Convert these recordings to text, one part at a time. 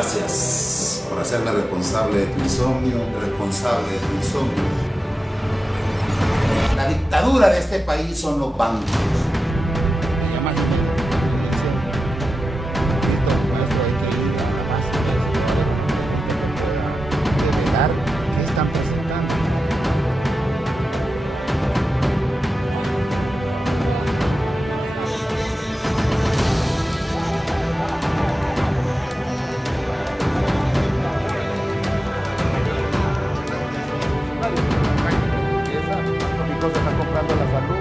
Gracias por hacerme responsable de tu insomnio, La dictadura de este país son los bancos. Me llama maestro, hay que ir a la base de revelar qué están presentando. Se está comprando la salud.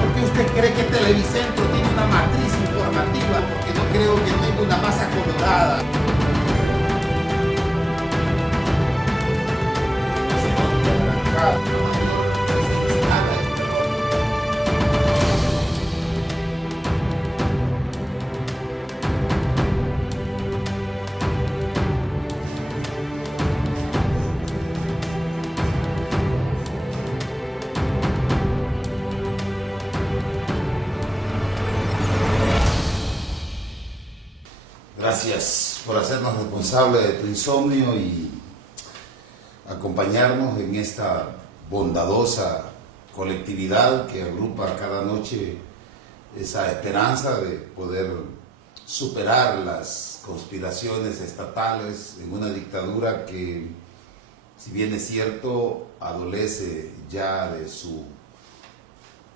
¿Por qué usted cree que Televicentro tiene una matriz informativa? Porque no creo que tenga una masa colorada. Gracias por hacernos responsables de tu insomnio y acompañarnos en esta bondadosa colectividad que agrupa cada noche esa esperanza de poder superar las conspiraciones estatales en una dictadura que, si bien es cierto, adolece ya de su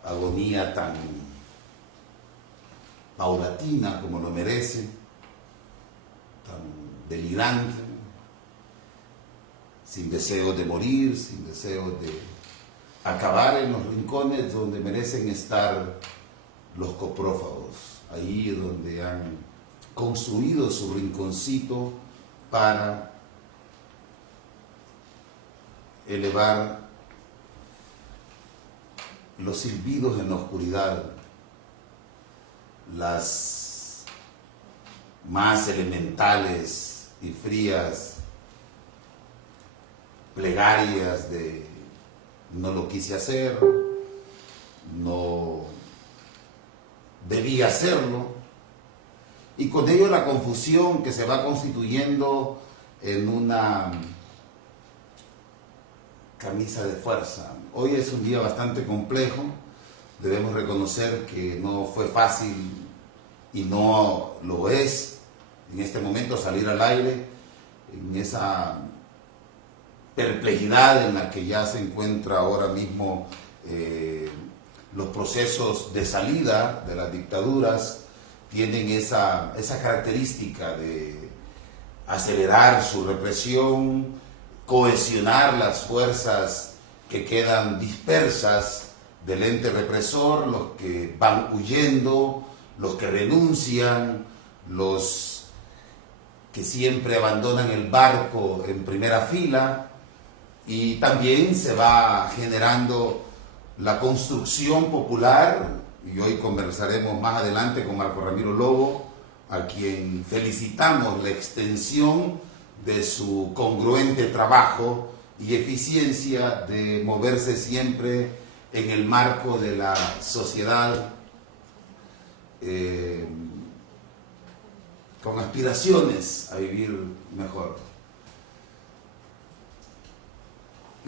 agonía tan paulatina como lo merece, tan delirante, sin deseo de morir, sin deseo de acabar en los rincones donde merecen estar los coprófagos, ahí donde han construido su rinconcito para elevar los silbidos en la oscuridad, las más elementales y frías plegarias de no lo quise hacer, no debía hacerlo, y con ello la confusión que se va constituyendo en una camisa de fuerza. Hoy es un día bastante complejo, debemos reconocer que no fue fácil y no lo es en este momento salir al aire en esa perplejidad en la que ya se encuentra ahora mismo los procesos de salida de las dictaduras. Tienen esa característica de acelerar su represión, cohesionar las fuerzas que quedan dispersas del ente represor, los que van huyendo, los que renuncian, los que siempre abandonan el barco en primera fila, y también se va generando la construcción popular, y hoy conversaremos más adelante con Marco Ramiro Lobo, a quien felicitamos la extensión de su congruente trabajo y eficiencia de moverse siempre en el marco de la sociedad, con aspiraciones a vivir mejor.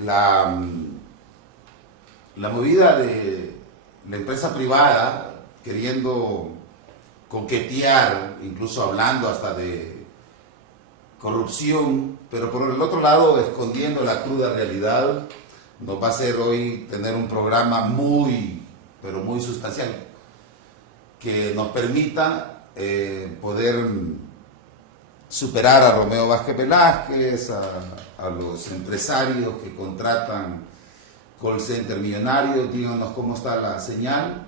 La movida de la empresa privada queriendo coquetear, incluso hablando hasta de corrupción, pero por el otro lado escondiendo la cruda realidad, nos va a hacer hoy tener un programa muy, pero muy sustancial, que nos permita poder superar a Romeo Vázquez Velázquez, a los empresarios que contratan call center millonarios. Díganos cómo está la señal,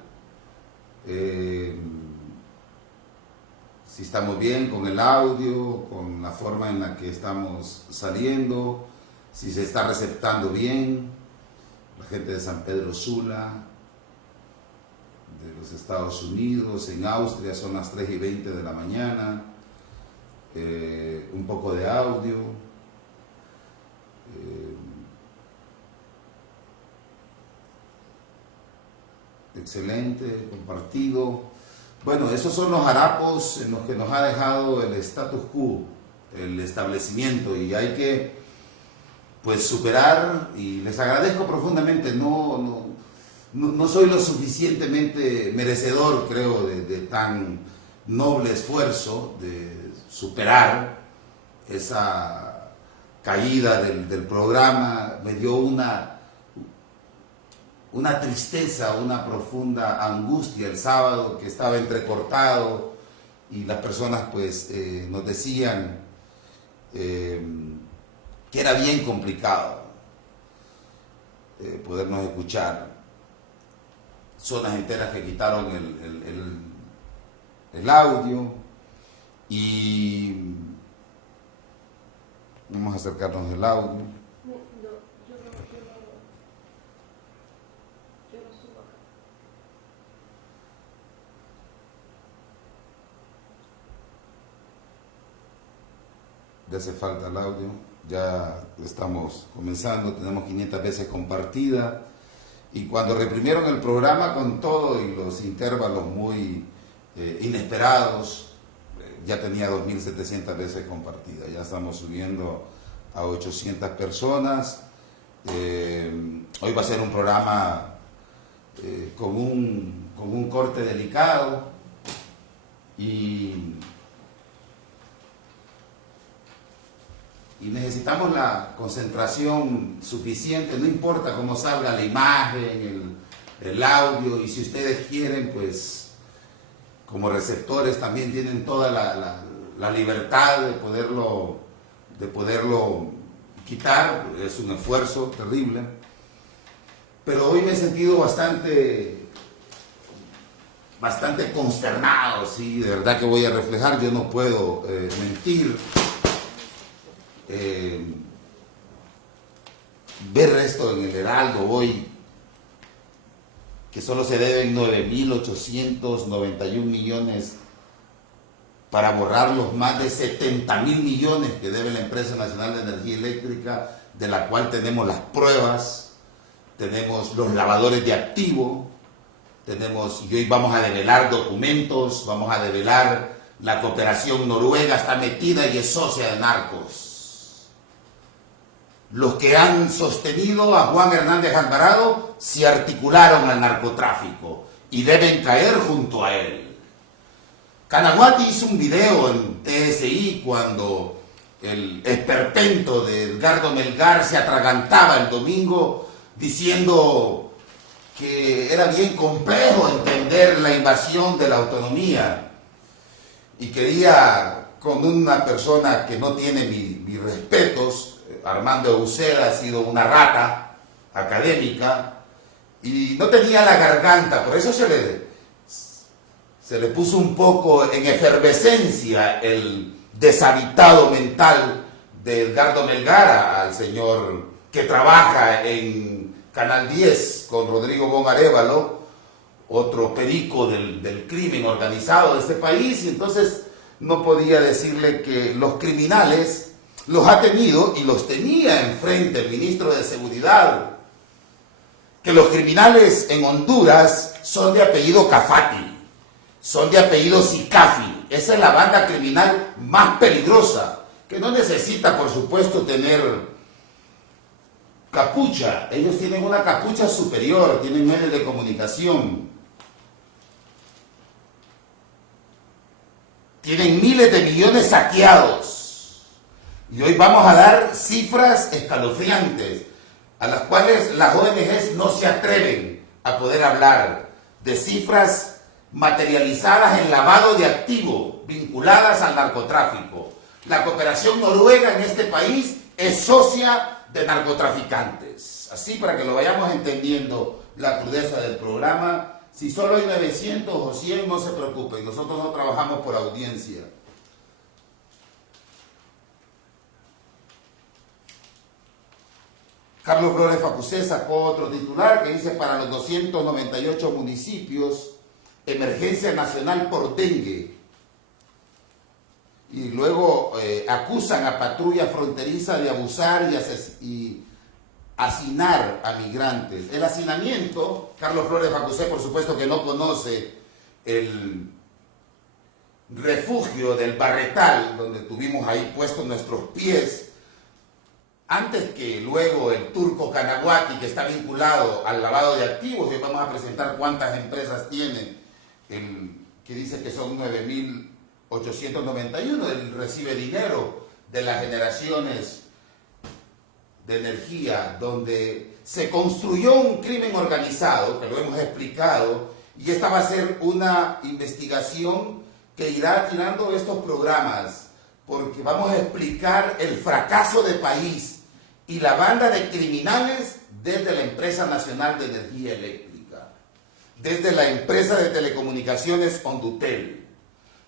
si estamos bien con el audio, con la forma en la que estamos saliendo, si se está receptando bien. la gente de San Pedro Sula, de los Estados Unidos. En Austria son las 3:20 de la mañana. Un poco de audio. Excelente, compartido. Bueno, esos son los harapos en los que nos ha dejado el status quo, el establecimiento, y hay que pues superar, y les agradezco profundamente. No soy lo suficientemente merecedor, creo, de tan noble esfuerzo de superar esa caída del programa. Me dio una tristeza, una profunda angustia el sábado, que estaba entrecortado y las personas pues nos decían que era bien complicado podernos escuchar. Zonas enteras que quitaron el audio, y vamos a acercarnos al audio. Ya hace falta el audio, ya estamos comenzando, tenemos 500 veces compartida, y cuando reprimieron el programa con todo y los intervalos muy inesperados, ya tenía 2.700 veces compartida. Ya estamos subiendo a 800 personas. Hoy va a ser un programa con un corte delicado, y necesitamos la concentración suficiente. No importa cómo salga la imagen, el audio, y si ustedes quieren, pues como receptores también tienen toda la libertad de poderlo quitar. Es un esfuerzo terrible, pero hoy me he sentido bastante consternado, sí, de verdad que voy a reflejar, yo no puedo mentir. Ver esto en el Heraldo hoy, que solo se deben 9.891 millones para borrar los más de 70.000 millones que debe la Empresa Nacional de Energía Eléctrica, de la cual tenemos las pruebas, tenemos los lavadores de activo, y hoy vamos a develar documentos, vamos a develar la cooperación noruega, está metida y es socia de narcos. Los que han sostenido a Juan Hernández Alvarado se articularon al narcotráfico y deben caer junto a él. Canaguati hizo un video en TSI cuando el esperpento de Edgardo Melgar se atragantaba el domingo diciendo que era bien complejo entender la invasión de la autonomía, y quería, con una persona que no tiene mis respetos, Armando Uceda ha sido una rata académica y no tenía la garganta, por eso se le puso un poco en efervescencia el deshabitado mental de Edgardo Melgar, al señor que trabaja en Canal 10 con Rodrigo Bon Arévalo, otro perico del crimen organizado de este país, y entonces no podía decirle que los criminales los ha tenido y los tenía enfrente el ministro de Seguridad, que los criminales en Honduras son de apellido Cafati, son de apellido Sicafi. Esa es la banda criminal más peligrosa, que no necesita, por supuesto, tener capucha. Ellos tienen una capucha superior, tienen medios de comunicación, tienen miles de millones saqueados. Y hoy vamos a dar cifras escalofriantes, a las cuales las ONGs no se atreven a poder hablar, de cifras materializadas en lavado de activo, vinculadas al narcotráfico. La cooperación noruega en este país es socia de narcotraficantes. Así, para que lo vayamos entendiendo, la crudeza del programa. Si solo hay 900 o 100, no se preocupen, nosotros no trabajamos por audiencia. Carlos Flores Facusé sacó otro titular que dice: para los 298 municipios, emergencia nacional por dengue. Y luego acusan a patrulla fronteriza de abusar y hacinar a migrantes. El hacinamiento, Carlos Flores Facusé por supuesto que no conoce el refugio del Barretal, donde tuvimos ahí puestos nuestros pies, antes que luego el Turco Canaguati, que está vinculado al lavado de activos. Hoy vamos a presentar cuántas empresas tiene, que dice que son 9.891, él recibe dinero de las generaciones de energía, donde se construyó un crimen organizado, que lo hemos explicado, y esta va a ser una investigación que irá tirando estos programas, porque vamos a explicar el fracaso de país y la banda de criminales desde la Empresa Nacional de Energía Eléctrica, desde la empresa de telecomunicaciones Hondutel.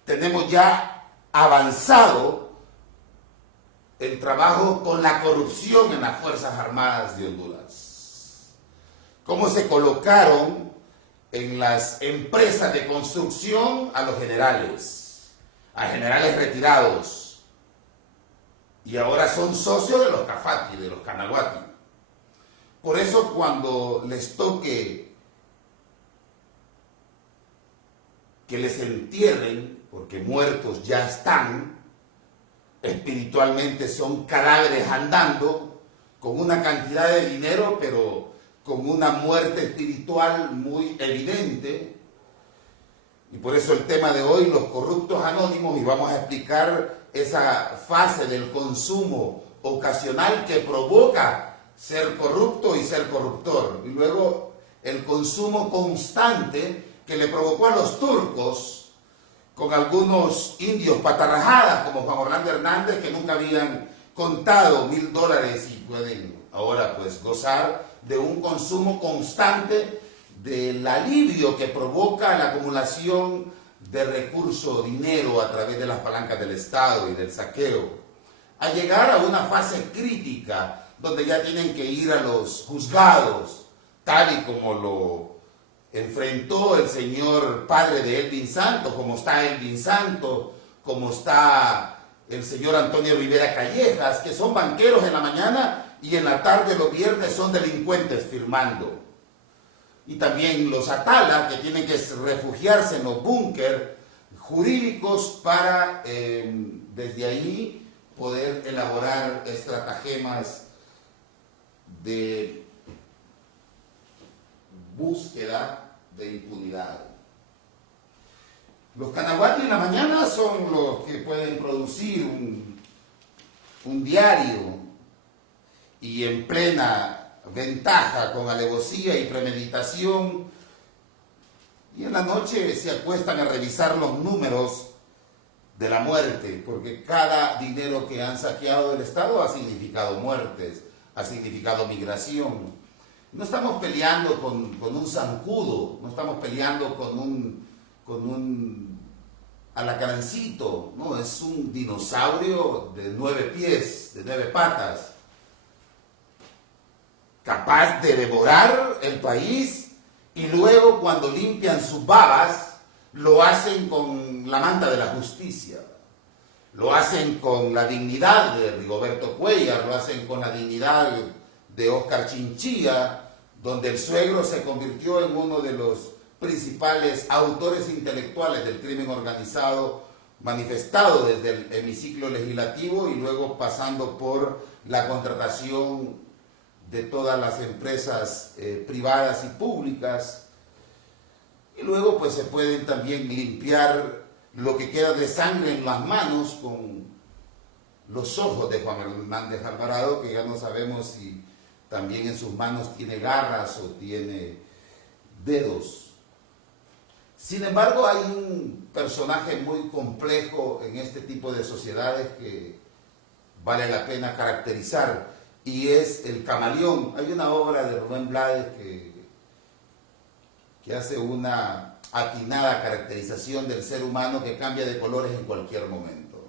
Tenemos ya avanzado el trabajo con la corrupción en las Fuerzas Armadas de Honduras. Cómo se colocaron en las empresas de construcción a los generales, a generales retirados, y ahora son socios de los Cafati, de los Canaguati. Por eso cuando les toque que les entierren, porque muertos ya están, espiritualmente son cadáveres andando, con una cantidad de dinero, pero con una muerte espiritual muy evidente. Y por eso el tema de hoy, los corruptos anónimos, y vamos a explicar esa fase del consumo ocasional que provoca ser corrupto y ser corruptor. Y luego el consumo constante que le provocó a los turcos, con algunos indios patarrajadas como Juan Orlando Hernández, que nunca habían contado $1.000 y pueden ahora pues gozar de un consumo constante del alivio que provoca la acumulación de recursos, dinero a través de las palancas del Estado y del saqueo, a llegar a una fase crítica donde ya tienen que ir a los juzgados, tal y como lo enfrentó el señor padre de Elvin Santos, como está Elvin Santos, como está el señor Antonio Rivera Callejas, que son banqueros en la mañana y en la tarde los viernes son delincuentes firmando. Y también los Atala, que tienen que refugiarse en los búnker jurídicos para desde ahí poder elaborar estratagemas de búsqueda de impunidad. Los Canaguati en la mañana son los que pueden producir un diario y en plena ventaja, con alevosía y premeditación, y en la noche se acuestan a revisar los números de la muerte, porque cada dinero que han saqueado del Estado ha significado muertes, ha significado migración. No estamos peleando con un zancudo, no estamos peleando con un alacrancito, no, es un dinosaurio de 9 pies, de 9 patas, capaz de devorar el país, y luego cuando limpian sus babas, lo hacen con la manta de la justicia, lo hacen con la dignidad de Rigoberto Cuellar, lo hacen con la dignidad de Oscar Chinchilla, donde el suegro se convirtió en uno de los principales autores intelectuales del crimen organizado, manifestado desde el hemiciclo legislativo y luego pasando por la contratación de todas las empresas privadas y públicas. Y luego pues se pueden también limpiar lo que queda de sangre en las manos con los ojos de Juan Hernández Alvarado, que ya no sabemos si también en sus manos tiene garras o tiene dedos. Sin embargo, hay un personaje muy complejo en este tipo de sociedades que vale la pena caracterizar, y es el camaleón. Hay una obra de Rubén Blades que hace una atinada caracterización del ser humano que cambia de colores en cualquier momento.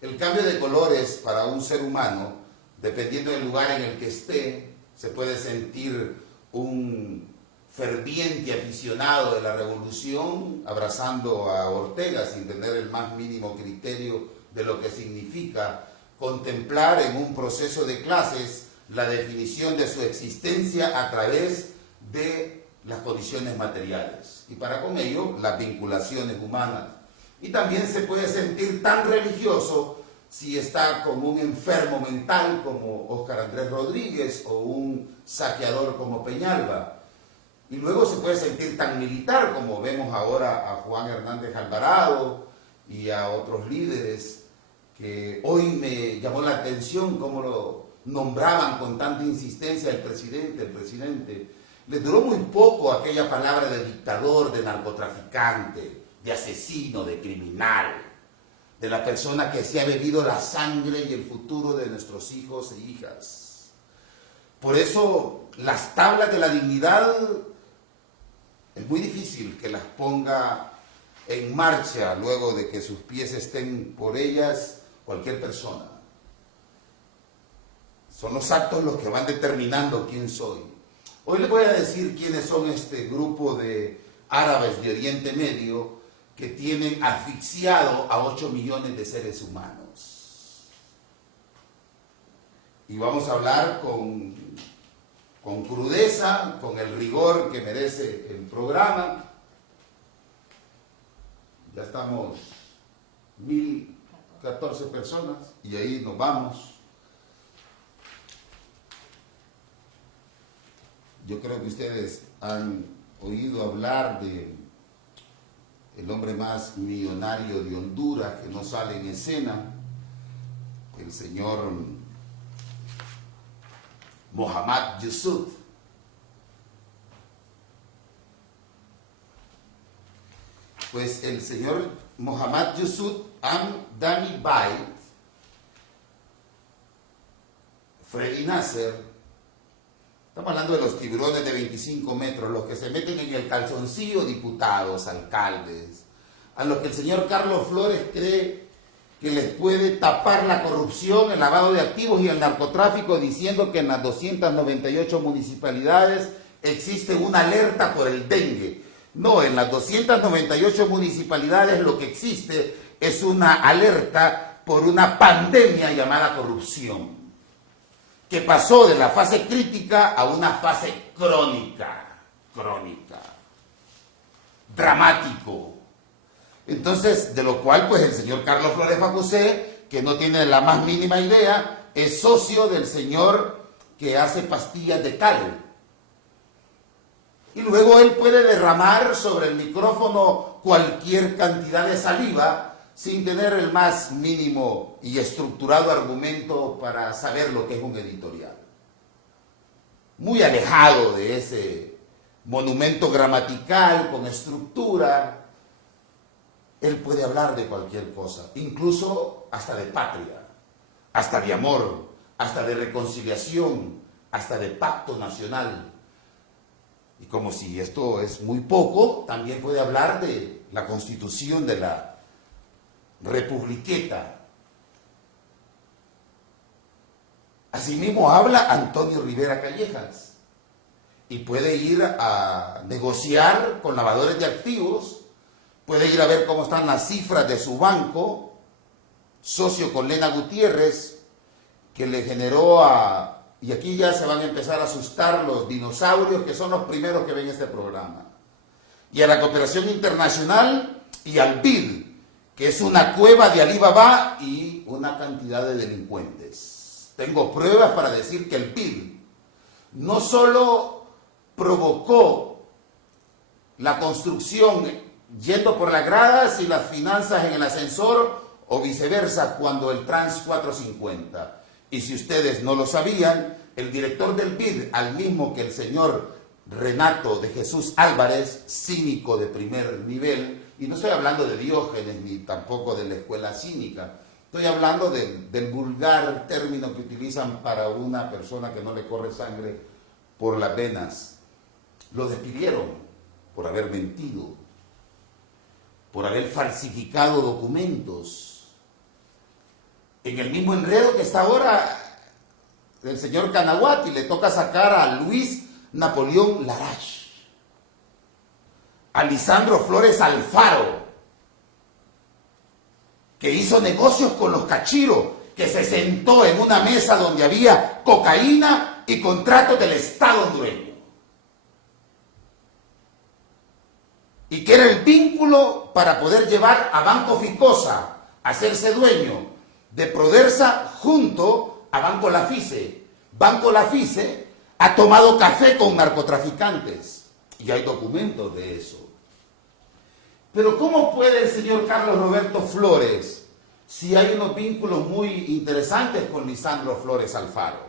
El cambio de colores para un ser humano, dependiendo del lugar en el que esté, se puede sentir un ferviente aficionado de la revolución abrazando a Ortega sin tener el más mínimo criterio de lo que significa contemplar en un proceso de clases la definición de su existencia a través de las condiciones materiales y para con ello las vinculaciones humanas. Y también se puede sentir tan religioso si está como un enfermo mental como Óscar Andrés Rodríguez o un saqueador como Peñalba. Y luego se puede sentir tan militar como vemos ahora a Juan Hernández Alvarado y a otros líderes que hoy me llamó la atención cómo lo nombraban con tanta insistencia el presidente. Le duró muy poco aquella palabra de dictador, de narcotraficante, de asesino, de criminal, de la persona que se ha bebido la sangre y el futuro de nuestros hijos e hijas. Por eso las tablas de la dignidad es muy difícil que las ponga en marcha luego de que sus pies estén por ellas cualquier persona. Son los actos los que van determinando quién soy. Hoy les voy a decir quiénes son este grupo de árabes de Oriente Medio que tienen asfixiado a 8 millones de seres humanos. Y vamos a hablar con crudeza, con el rigor que merece el programa. Ya estamos 1014 personas y ahí nos vamos. Yo creo que ustedes han oído hablar de el hombre más millonario de Honduras que no sale en escena, el señor Mohamed Yusuf. Pues el señor Mohamed Yusuf Hamdani Bait, Freddy Nasser, estamos hablando de los tiburones de 25 metros, los que se meten en el calzoncillo, diputados, alcaldes, a los que el señor Carlos Flores cree que les puede tapar la corrupción, el lavado de activos y el narcotráfico diciendo que en las 298 municipalidades existe una alerta por el dengue. No, en las 298 municipalidades lo que existe es una alerta por una pandemia llamada corrupción, que pasó de la fase crítica a una fase crónica, dramático. Entonces, de lo cual, pues el señor Carlos Flores Facusé, que no tiene la más mínima idea, es socio del señor que hace pastillas de cal. Y luego él puede derramar sobre el micrófono cualquier cantidad de saliva sin tener el más mínimo y estructurado argumento para saber lo que es un editorial. Muy alejado de ese monumento gramatical con estructura, él puede hablar de cualquier cosa, incluso hasta de patria, hasta de amor, hasta de reconciliación, hasta de pacto nacional. Y como si esto es muy poco, también puede hablar de la constitución de la republiqueta. Asimismo habla Antonio Rivera Callejas y puede ir a negociar con lavadores de activos, puede ir a ver cómo están las cifras de su banco, socio con Lena Gutiérrez, que le generó y aquí ya se van a empezar a asustar los dinosaurios que son los primeros que ven este programa, y a la cooperación internacional y al BID, que es una cueva de Alibaba y una cantidad de delincuentes. Tengo pruebas para decir que el BID no solo provocó la construcción yendo por las gradas y las finanzas en el ascensor o viceversa cuando el Trans 450. Y si ustedes no lo sabían, el director del BID, al mismo que el señor Renato de Jesús Álvarez, cínico de primer nivel, y no estoy hablando de Diógenes ni tampoco de la escuela cínica, estoy hablando del vulgar término que utilizan para una persona que no le corre sangre por las venas. Lo despidieron por haber mentido, por haber falsificado documentos. En el mismo enredo que está ahora el señor Canaguati, le toca sacar a Luis Napoleón Larache, a Lisandro Flores Alfaro, que hizo negocios con los cachiros, que se sentó en una mesa donde había cocaína y contratos del Estado hondureño. Y que era el vínculo para poder llevar a Banco Ficosa a hacerse dueño de Prodersa junto a Banco Lafice. Banco Lafice ha tomado café con narcotraficantes y hay documentos de eso. Pero ¿cómo puede el señor Carlos Roberto Flores, si hay unos vínculos muy interesantes con Lisandro Flores Alfaro?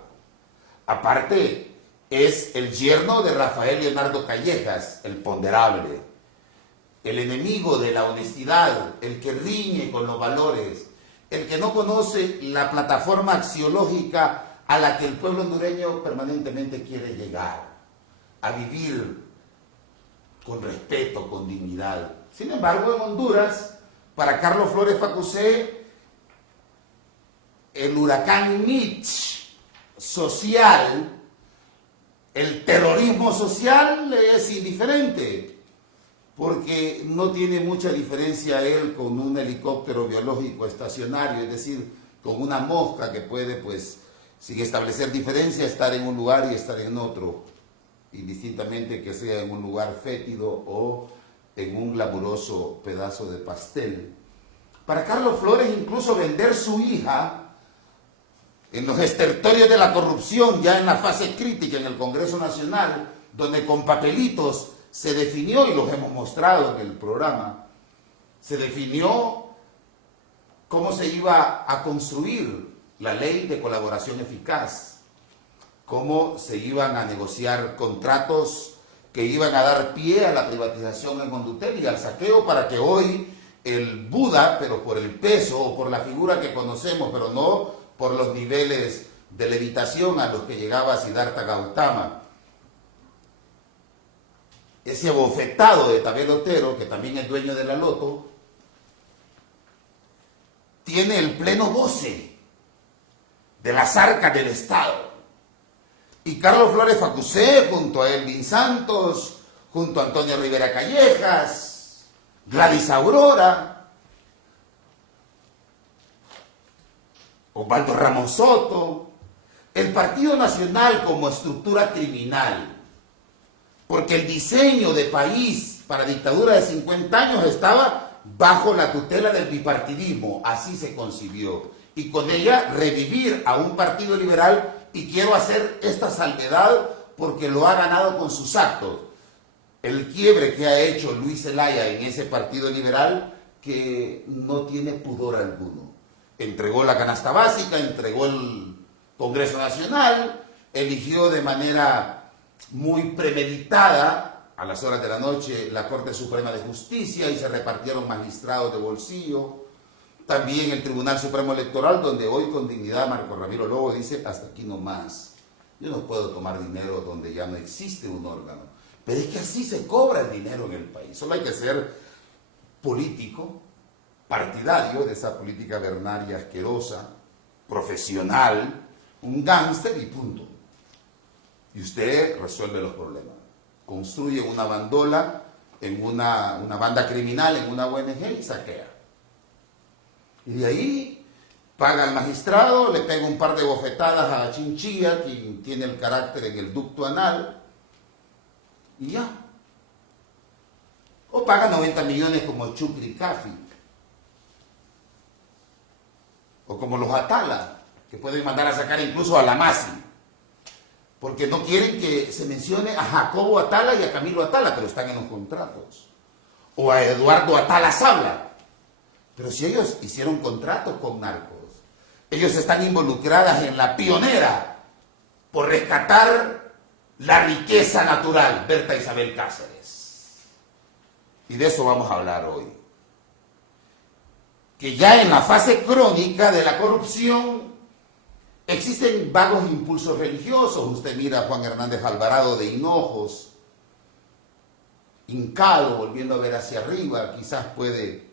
Aparte, es el yerno de Rafael Leonardo Callejas, el ponderable, el enemigo de la honestidad, el que riñe con los valores, el que no conoce la plataforma axiológica a la que el pueblo hondureño permanentemente quiere llegar, a vivir con respeto, con dignidad. Sin embargo, en Honduras, para Carlos Flores Facusé, el huracán Mitch social, el terrorismo social es indiferente, porque no tiene mucha diferencia él con un helicóptero biológico estacionario, es decir, con una mosca que puede, pues, sin establecer diferencia, estar en un lugar y estar en otro, indistintamente que sea en un lugar fétido o en un glamuroso pedazo de pastel. Para Carlos Flores, incluso vender su hija en los estertorios de la corrupción, ya en la fase crítica en el Congreso Nacional, donde con papelitos se definió, y los hemos mostrado en el programa, se definió cómo se iba a construir la ley de colaboración eficaz, cómo se iban a negociar contratos que iban a dar pie a la privatización en Conductel y al saqueo, para que hoy el Buda, pero por el peso o por la figura que conocemos, pero no por los niveles de levitación a los que llegaba Siddhartha Gautama, ese abofetado de Tabel Otero, que también es dueño de la Loto, tiene el pleno goce de las arcas del Estado. Y Carlos Flores Facusé, junto a Elvin Santos, junto a Antonio Rivera Callejas, Gladys Aurora, Osvaldo Ramos Soto, el Partido Nacional como estructura criminal, porque el diseño de país para dictadura de 50 años estaba bajo la tutela del bipartidismo, así se concibió, y con ella revivir a un partido liberal. Y quiero hacer esta salvedad porque lo ha ganado con sus actos. El quiebre que ha hecho Luis Zelaya en ese partido liberal, que no tiene pudor alguno. Entregó la canasta básica, entregó el Congreso Nacional, eligió de manera muy premeditada a las horas de la noche la Corte Suprema de Justicia y se repartieron magistrados de bolsillo. También el Tribunal Supremo Electoral, donde hoy con dignidad Marco Ramiro Lobo dice: hasta aquí no más. Yo no puedo tomar dinero donde ya no existe un órgano. Pero es que así se cobra el dinero en el país. Solo hay que ser político, partidario de esa política vernaria asquerosa, profesional, un gángster y punto. Y usted resuelve los problemas. Construye una bandola en una banda criminal, en una ONG y saquea. Y de ahí paga al magistrado, le pega un par de bofetadas a la chinchilla, quien tiene el carácter en el ducto anal, y ya. O paga 90 millones como Chucri Cafi, o como los Atala, que pueden mandar a sacar incluso a la Masi, porque no quieren que se mencione a Jacobo Atala y a Camilo Atala, pero están en los contratos, o a Eduardo Atala Sabla. Pero si ellos hicieron contratos con narcos, ellos están involucradas en la pionera por rescatar la riqueza natural, Berta Isabel Cáceres. Y de eso vamos a hablar hoy. Que ya en la fase crónica de la corrupción existen vagos impulsos religiosos. Usted mira a Juan Hernández Alvarado de hinojos, hincado, volviendo a ver hacia arriba, quizás puede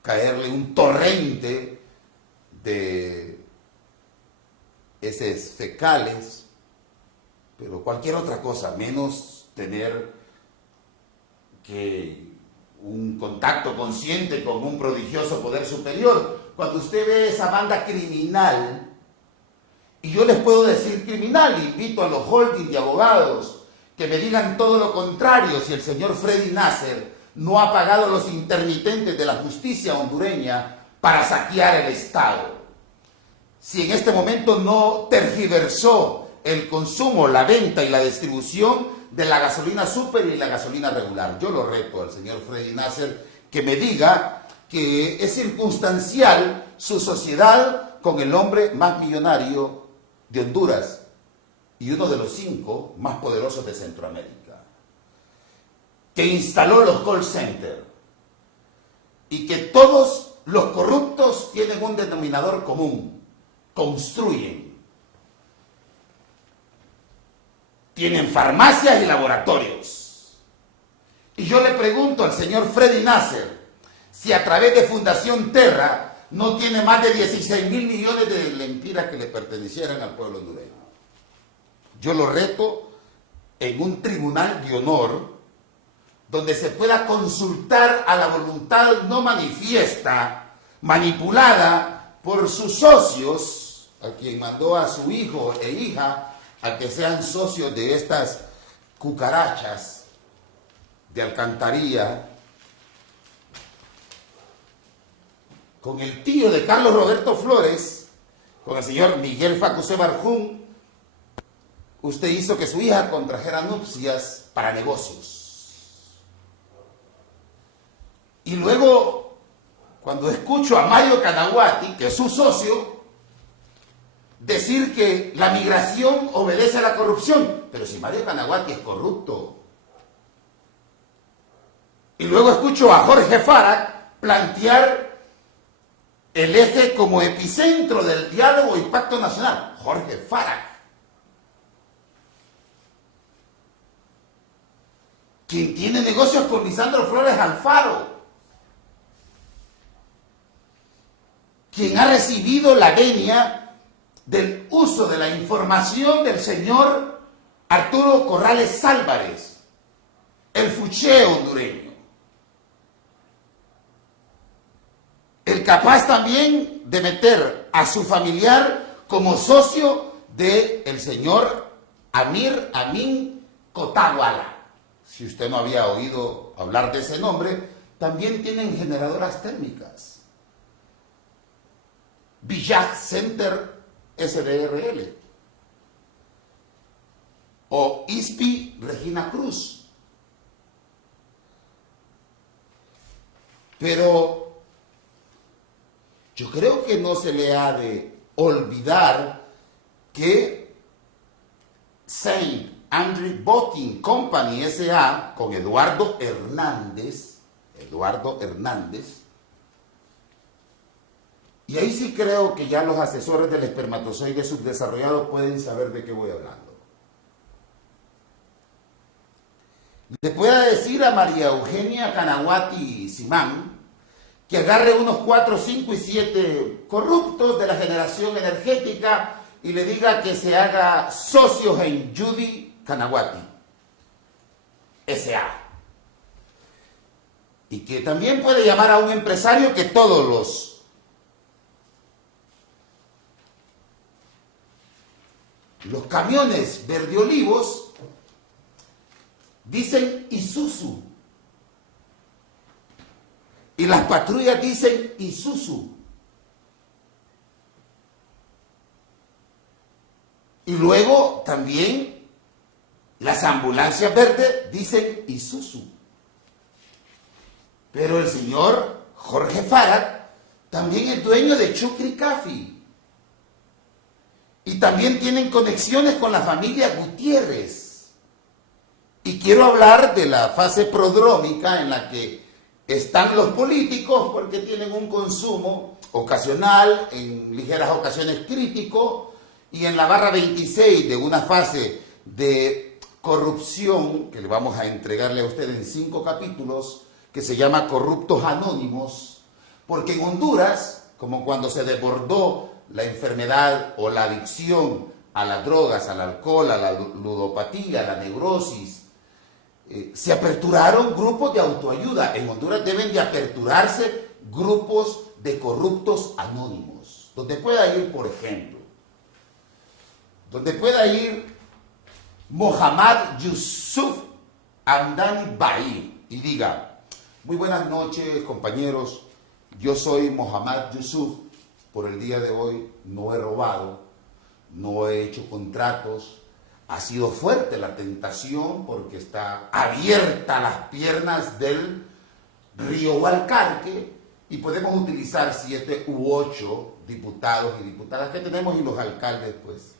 caerle un torrente de heces fecales, pero cualquier otra cosa, menos tener que un contacto consciente con un prodigioso poder superior. Cuando usted ve esa banda criminal, y yo les puedo decir criminal, invito a los holding de abogados que me digan todo lo contrario, si el señor Freddy Nasser no ha pagado los intermitentes de la justicia hondureña para saquear el Estado. Si en este momento no tergiversó el consumo, la venta y la distribución de la gasolina super y la gasolina regular. Yo lo reto al señor Freddy Nasser que me diga que es circunstancial su sociedad con el hombre más millonario de Honduras y uno de los 5 más poderosos de Centroamérica, que instaló los call centers y que todos los corruptos tienen un denominador común: construyen. Tienen farmacias y laboratorios. Y yo le pregunto al señor Freddy Nasser si a través de Fundación Terra no tiene más de 16 mil millones de lempiras que le pertenecieran al pueblo hondureño. Yo lo reto en un tribunal de honor donde se pueda consultar a la voluntad no manifiesta, manipulada por sus socios, a quien mandó a su hijo e hija a que sean socios de estas cucarachas de alcantarilla, con el tío de Carlos Roberto Flores, con el señor Miguel Facusé Barjún. Usted hizo que su hija contrajera nupcias para negocios. Y luego, cuando escucho a Mario Canaguati, que es su socio, decir que la migración obedece a la corrupción. Pero si Mario Canaguati es corrupto. Y luego escucho a Jorge Farag plantear el eje como epicentro del diálogo y pacto nacional. Jorge Farag, quien tiene negocios con Lisandro Flores Alfaro, quien ha recibido la venia del uso de la información del señor Arturo Corrales Álvarez, el fuché hondureño, el capaz también de meter a su familiar como socio del señor Amir Amin Cotahuala. Si usted no había oído hablar de ese nombre, también tienen generadoras térmicas. Village Center SDRL o ISPI Regina Cruz. Pero yo creo que no se le ha de olvidar que Saint Andrew Boating Company S.A. con Eduardo Hernández, y ahí sí creo que ya los asesores del espermatozoide subdesarrollado pueden saber de qué voy hablando. Le pueda decir a María Eugenia Canaguati Simán que agarre unos 4, 5 y 7 corruptos de la generación energética y le diga que se haga socios en Judy Canaguati S.A. Y que también puede llamar a un empresario que todos los camiones verde olivos dicen Isuzu y las patrullas dicen Isuzu. Y luego también las ambulancias verdes dicen Isuzu. Pero el señor Jorge Farag también es dueño de Chucri Coffee. Y también tienen conexiones con la familia Gutiérrez. Y quiero hablar de la fase prodrómica en la que están los políticos, porque tienen un consumo ocasional, en ligeras ocasiones crítico, y en la barra 26 de una fase de corrupción que le vamos a entregarle a usted en 5 capítulos, que se llama Corruptos Anónimos, porque en Honduras, como cuando se desbordó la enfermedad o la adicción a las drogas, al alcohol, a la ludopatía, a la neurosis, se aperturaron grupos de autoayuda. En Honduras deben de aperturarse grupos de corruptos anónimos, donde pueda ir, por ejemplo, donde pueda ir Mohammad Yusuf Amdani Bahir y diga: muy buenas noches, compañeros, yo soy Mohammad Yusuf, por el día de hoy no he robado, no he hecho contratos, ha sido fuerte la tentación porque está abierta las piernas del río Hualcarque y podemos utilizar 7 u 8 diputados y diputadas que tenemos y los alcaldes, pues.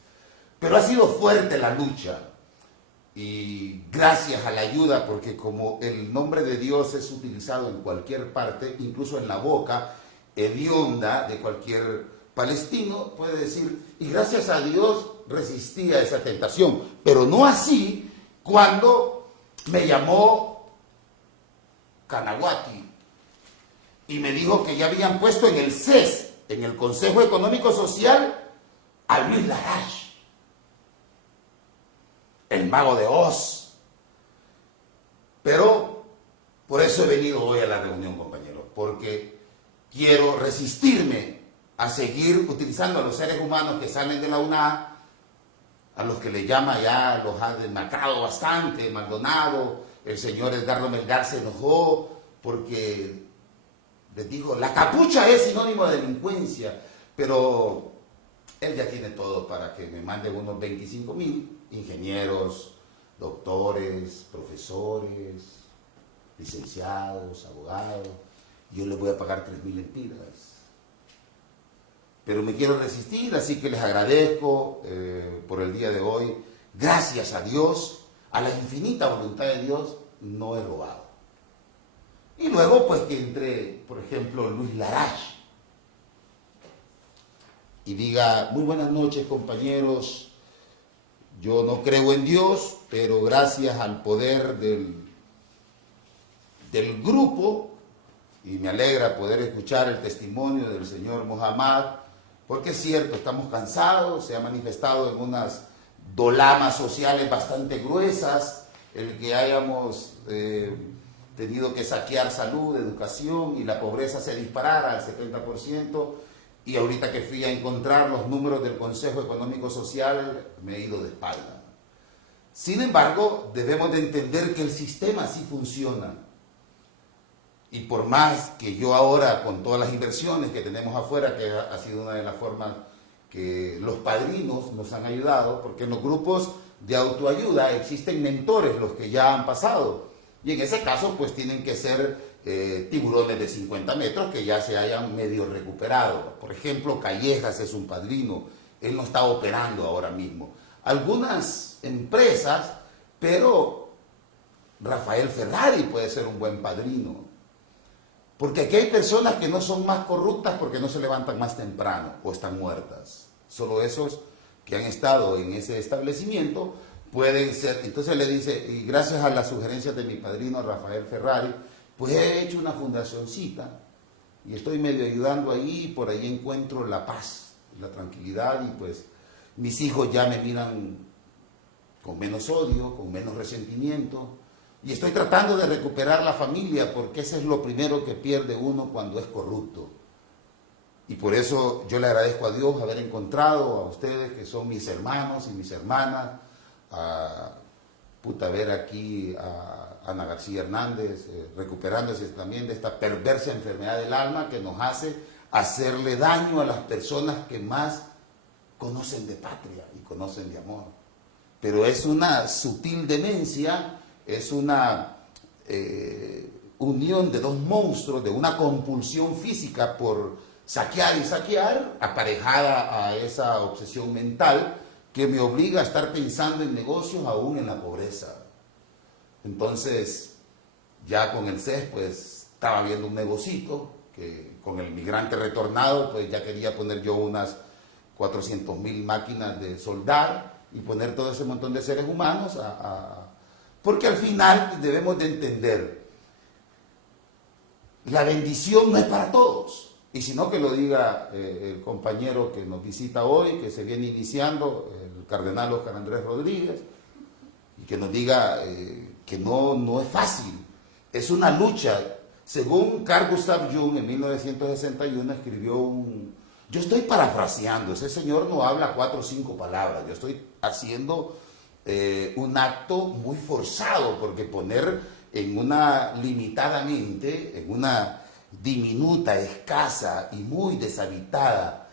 Pero ha sido fuerte la lucha y gracias a la ayuda, porque como el nombre de Dios es utilizado en cualquier parte, incluso en la boca hedionda de cualquier palestino, puede decir, y gracias a Dios resistí a esa tentación, pero no así cuando me llamó Canaguati y me dijo que ya habían puesto en el CES, en el Consejo Económico Social, a Luis Larache, el mago de Oz. Pero por eso he venido hoy a la reunión, compañeros, porque quiero resistirme a seguir utilizando a los seres humanos que salen de la UNA, a los que le llama ya, los ha demacrado bastante, Maldonado, el señor Edgardo Melgar se enojó porque les dijo, la capucha es sinónimo de delincuencia, pero él ya tiene todo para que me mande unos 25,000 ingenieros, doctores, profesores, licenciados, abogados. Yo les voy a pagar 3,000 lempiras. Pero me quiero resistir, así que les agradezco por el día de hoy. Gracias a Dios, a la infinita voluntad de Dios, no he robado. Y luego, pues, que entre, por ejemplo, Luis Larache y diga, muy buenas noches, compañeros, yo no creo en Dios, pero gracias al poder del grupo, y me alegra poder escuchar el testimonio del señor Mohammad, porque es cierto, estamos cansados, se ha manifestado en unas dolamas sociales bastante gruesas, el que hayamos tenido que saquear salud, educación, y la pobreza se disparara al 70%, y ahorita que fui a encontrar los números del Consejo Económico Social, me he ido de espalda. Sin embargo, debemos de entender que el sistema sí funciona. Y por más que yo ahora, con todas las inversiones que tenemos afuera, que ha sido una de las formas que los padrinos nos han ayudado, porque en los grupos de autoayuda existen mentores, los que ya han pasado. Y en ese caso, pues tienen que ser tiburones de 50 metros que ya se hayan medio recuperado. Por ejemplo, Callejas es un padrino, él no está operando ahora mismo. Algunas empresas, pero Rafael Ferrari puede ser un buen padrino. Porque aquí hay personas que no son más corruptas porque no se levantan más temprano o están muertas. Solo esos que han estado en ese establecimiento pueden ser. Entonces le dice, y gracias a las sugerencias de mi padrino Rafael Ferrari, pues he hecho una fundacioncita y estoy medio ayudando ahí, y por ahí encuentro la paz, la tranquilidad, y pues mis hijos ya me miran con menos odio, con menos resentimiento. Y estoy tratando de recuperar la familia, porque ese es lo primero que pierde uno cuando es corrupto. Y por eso yo le agradezco a Dios haber encontrado a ustedes, que son mis hermanos y mis hermanas, a ver aquí a Ana García Hernández, recuperándose también de esta perversa enfermedad del alma que nos hace hacerle daño a las personas que más conocen de patria y conocen de amor. Pero es una sutil demencia, es una unión de dos monstruos, de una compulsión física por saquear y saquear, aparejada a esa obsesión mental que me obliga a estar pensando en negocios aún en la pobreza. Entonces, ya con el CES, pues, estaba viendo un negocito, que con el migrante retornado, pues ya quería poner yo unas 400,000 máquinas de soldar y poner todo ese montón de seres humanos porque al final debemos de entender, la bendición no es para todos. y si no, que lo diga el compañero que nos visita hoy, que se viene iniciando, el cardenal Óscar Andrés Rodríguez, y que nos diga que no es fácil, es una lucha. Según Carl Gustav Jung, en 1961 escribió yo estoy parafraseando, ese señor no habla 4 o 5 palabras, yo estoy haciendo un acto muy forzado, porque poner en una limitadamente, en una diminuta, escasa y muy deshabitada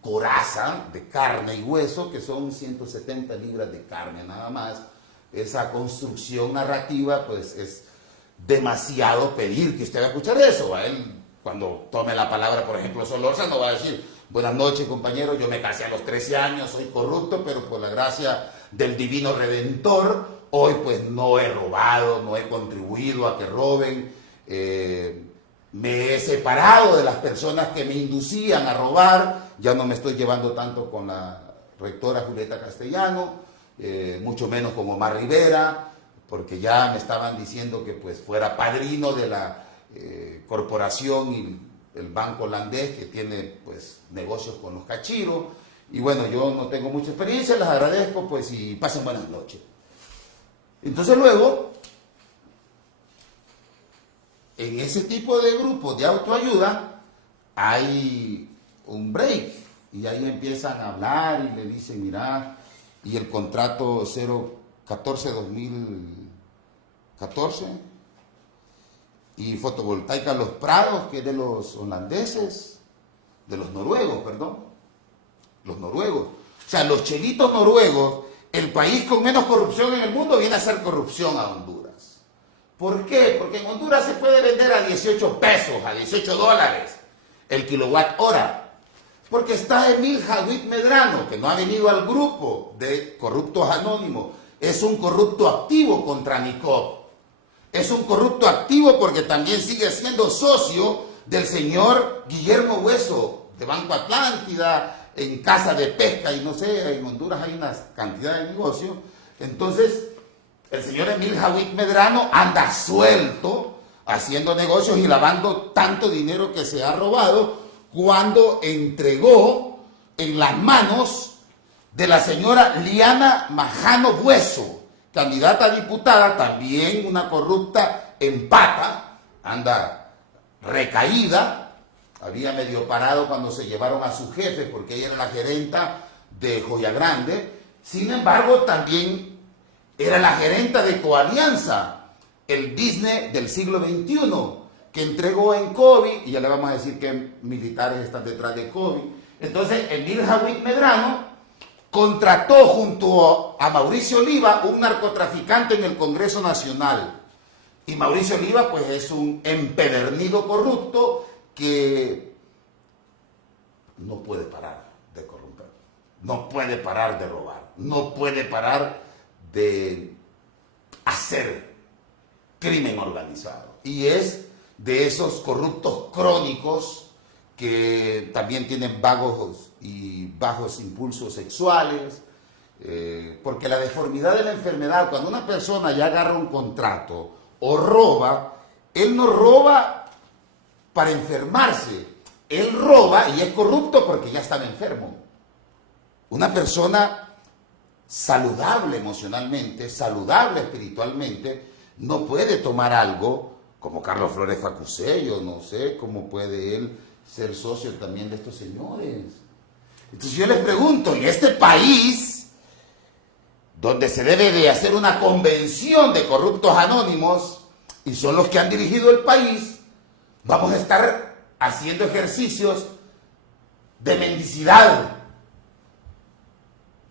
coraza de carne y hueso, que son 170 libras de carne nada más, esa construcción narrativa, pues es demasiado pedir que usted va a escuchar eso. A él, cuando tome la palabra, por ejemplo, Solórzano va a decir: buenas noches, compañero, yo me casé a los 13 años, soy corrupto, pero por la gracia del divino Redentor, hoy pues no he robado, no he contribuido a que roben, me he separado de las personas que me inducían a robar, ya no me estoy llevando tanto con la rectora Julieta Castellano, mucho menos con Omar Rivera, porque ya me estaban diciendo que pues fuera padrino de la corporación y el banco holandés que tiene pues negocios con los cachiros. Y bueno, yo no tengo mucha experiencia, les agradezco pues y pasen buenas noches. Entonces luego, en ese tipo de grupos de autoayuda hay un break y ahí empiezan a hablar y le dicen: mira, y el contrato 014-2014 y fotovoltaica Los Prados, que es de los holandeses, de los noruegos, perdón, los noruegos. O sea, los chelitos noruegos, el país con menos corrupción en el mundo, viene a hacer corrupción a Honduras. ¿Por qué? Porque en Honduras se puede vender a 18 pesos, a 18 dólares el kilowatt hora. Porque está Emil Jawid Medrano, que no ha venido al grupo de corruptos anónimos. Es un corrupto activo contra Nicop. Es un corrupto activo porque también sigue siendo socio del señor Guillermo Hueso de Banco Atlántida, en Casa de Pesca, y no sé, en Honduras hay una cantidad de negocios. Entonces, el señor Emil Jawid Medrano anda suelto, haciendo negocios y lavando tanto dinero que se ha robado, cuando entregó en las manos de la señora Liana Majano Hueso, candidata a diputada, también una corrupta en pata, anda recaída, había medio parado cuando se llevaron a su jefe, porque ella era la gerenta de Joya Grande. Sin embargo, también era la gerenta de Coalianza, el business del siglo XXI, que entregó en COVID, y ya le vamos a decir que militares están detrás de COVID. Entonces, Emil Jawid Medrano contrató junto a Mauricio Oliva, un narcotraficante en el Congreso Nacional. Y Mauricio Oliva, pues, es un empedernido corrupto que no puede parar de corromper, no puede parar de robar, no puede parar de hacer crimen organizado. Y es de esos corruptos crónicos que también tienen vagos y bajos impulsos sexuales, porque la deformidad de la enfermedad, cuando una persona ya agarra un contrato o roba, él no roba para enfermarse, él roba y es corrupto porque ya estaba enfermo. Una persona saludable emocionalmente, saludable espiritualmente, no puede tomar algo como Carlos Flores Facusello, no sé cómo puede él ser socio también de estos señores. Entonces yo les pregunto, en este país, donde se debe de hacer una convención de corruptos anónimos, y son los que han dirigido el país, vamos a estar haciendo ejercicios de mendicidad,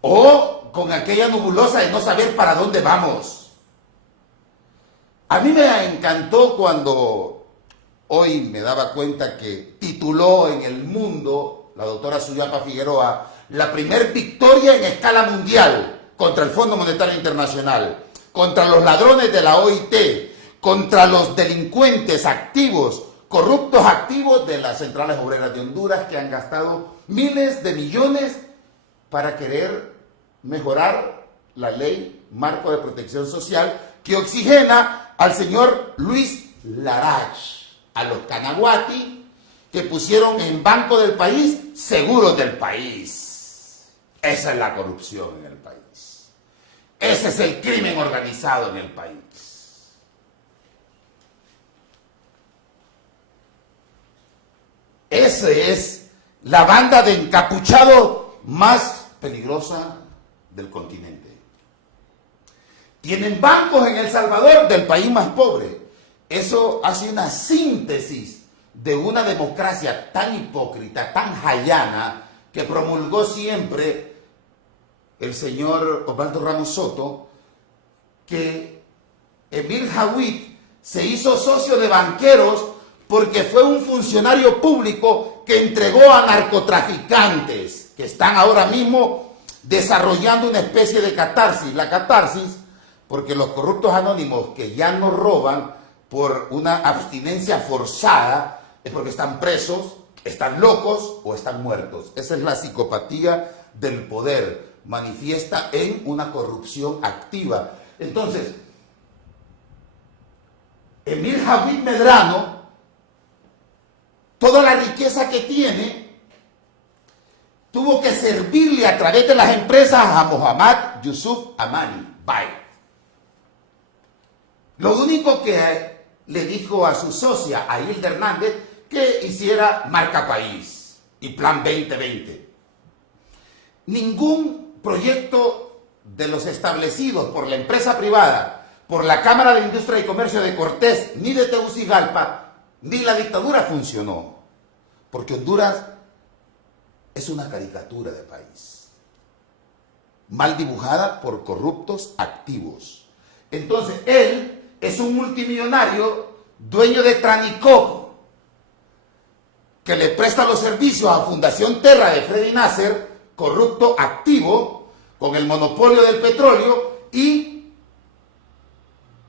o con aquella nebulosa de no saber para dónde vamos. A mí me encantó cuando hoy me daba cuenta que tituló en El Mundo la doctora Suyapa Figueroa la primer victoria en escala mundial contra el Fondo Monetario Internacional, contra los ladrones de la OIT, contra los delincuentes activos, corruptos activos de las centrales obreras de Honduras, que han gastado miles de millones para querer mejorar la ley marco de protección social que oxigena al señor Luis Larach. a los Canaguati, que pusieron en Banco del País Seguros del País. Esa es la corrupción en el país. Ese es el crimen organizado en el país. Esa es la banda de encapuchados más peligrosa del continente. Tienen bancos en El Salvador, del país más pobre. Eso hace una síntesis de una democracia tan hipócrita, tan jayana, que promulgó siempre el señor Osvaldo Ramos Soto, que Emil Jawid se hizo socio de banqueros porque fue un funcionario público que entregó a narcotraficantes que están ahora mismo desarrollando una especie de catarsis. La catarsis, porque los corruptos anónimos que ya no roban por una abstinencia forzada, es porque están presos, están locos o están muertos. Esa es la psicopatía del poder, manifiesta en una corrupción activa. Entonces, Emil Jawid Medrano, toda la riqueza que tiene, tuvo que servirle a través de las empresas a Mohammad Yusuf Amani Bay. Lo único que le dijo a su socia, a Hilda Hernández, que hiciera Marca País y Plan 2020. Ningún proyecto de los establecidos por la empresa privada, por la Cámara de Industria y Comercio de Cortés, ni de Tegucigalpa, ni la dictadura funcionó, porque Honduras es una caricatura de país, mal dibujada por corruptos activos. Entonces, él es un multimillonario, dueño de Tranicop, que le presta los servicios a Fundación Terra de Freddy Nasser, corrupto activo, con el monopolio del petróleo, y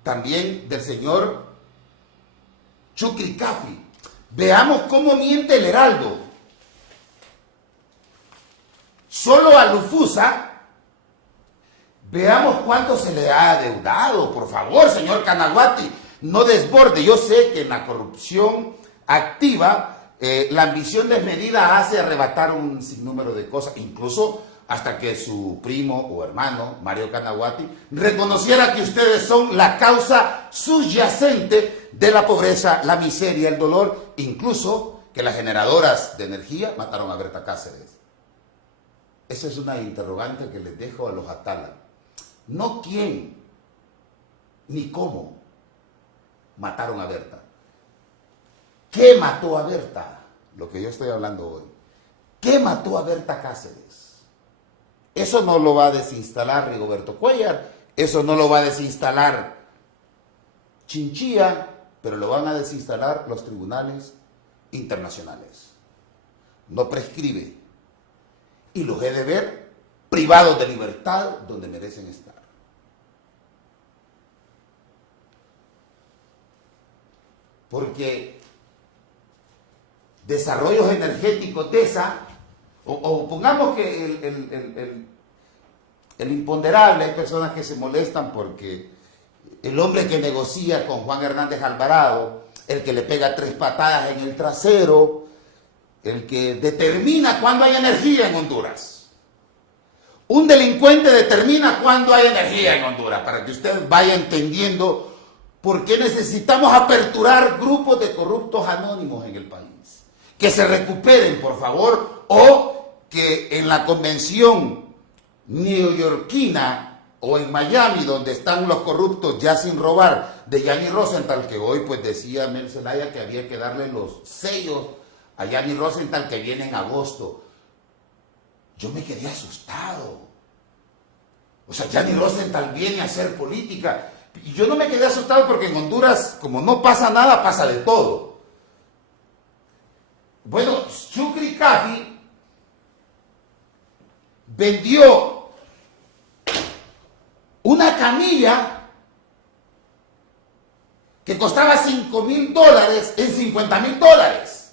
también del señor Chucri Cafi. Veamos cómo miente el Heraldo. Solo a Lufusa, veamos cuánto se le ha adeudado. Por favor, señor Canaguati, no desborde. Yo sé que en la corrupción activa, la ambición desmedida hace arrebatar un sinnúmero de cosas, incluso hasta que su primo o hermano, Mario Canaguati, reconociera que ustedes son la causa subyacente de la pobreza, la miseria, el dolor, incluso que las generadoras de energía mataron a Berta Cáceres. Esa es una interrogante que les dejo a los Atala. No quién ni cómo mataron a Berta. ¿Qué mató a Berta? Lo que yo estoy hablando hoy. ¿Qué mató a Berta Cáceres? Eso no lo va a desinstalar Rigoberto Cuellar, eso no lo va a desinstalar Chinchilla, pero lo van a desinstalar los tribunales internacionales. No prescribe. Y los he de ver privados de libertad donde merecen estar. Porque Desarrollos Energéticos TESA, o pongamos que el imponderable, hay personas que se molestan porque el hombre que negocia con Juan Hernández Alvarado, el que le pega 3 patadas en el trasero, el que determina cuándo hay energía en Honduras. Un delincuente determina cuándo hay energía en Honduras, para que usted vaya entendiendo por qué necesitamos aperturar grupos de corruptos anónimos en el país. Que se recuperen, por favor, o que en la convención neoyorquina o en Miami, donde están los corruptos ya sin robar, de Gianni Rosenthal, que hoy pues decía Mel Zelaya que había que darle los sellos a Gianni Rosenthal que viene en agosto. Yo me quedé asustado. O sea, Gianni Rosenthal viene a hacer política. Y yo no me quedé asustado porque en Honduras, como no pasa nada, pasa de todo. Bueno, Chucri Cafi vendió una camilla que costaba $5,000 en $50,000.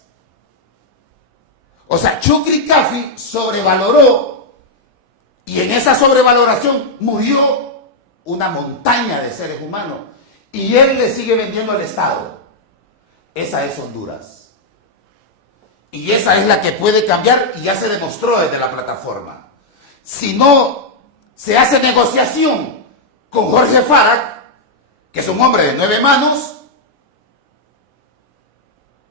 O sea, Chucri Cafi sobrevaloró y en esa sobrevaloración murió una montaña de seres humanos y él le sigue vendiendo al Estado. Esa es Honduras. Y esa es la que puede cambiar y ya se demostró desde la plataforma. Si no se hace negociación con Jorge Farac, que es un hombre de 9 manos,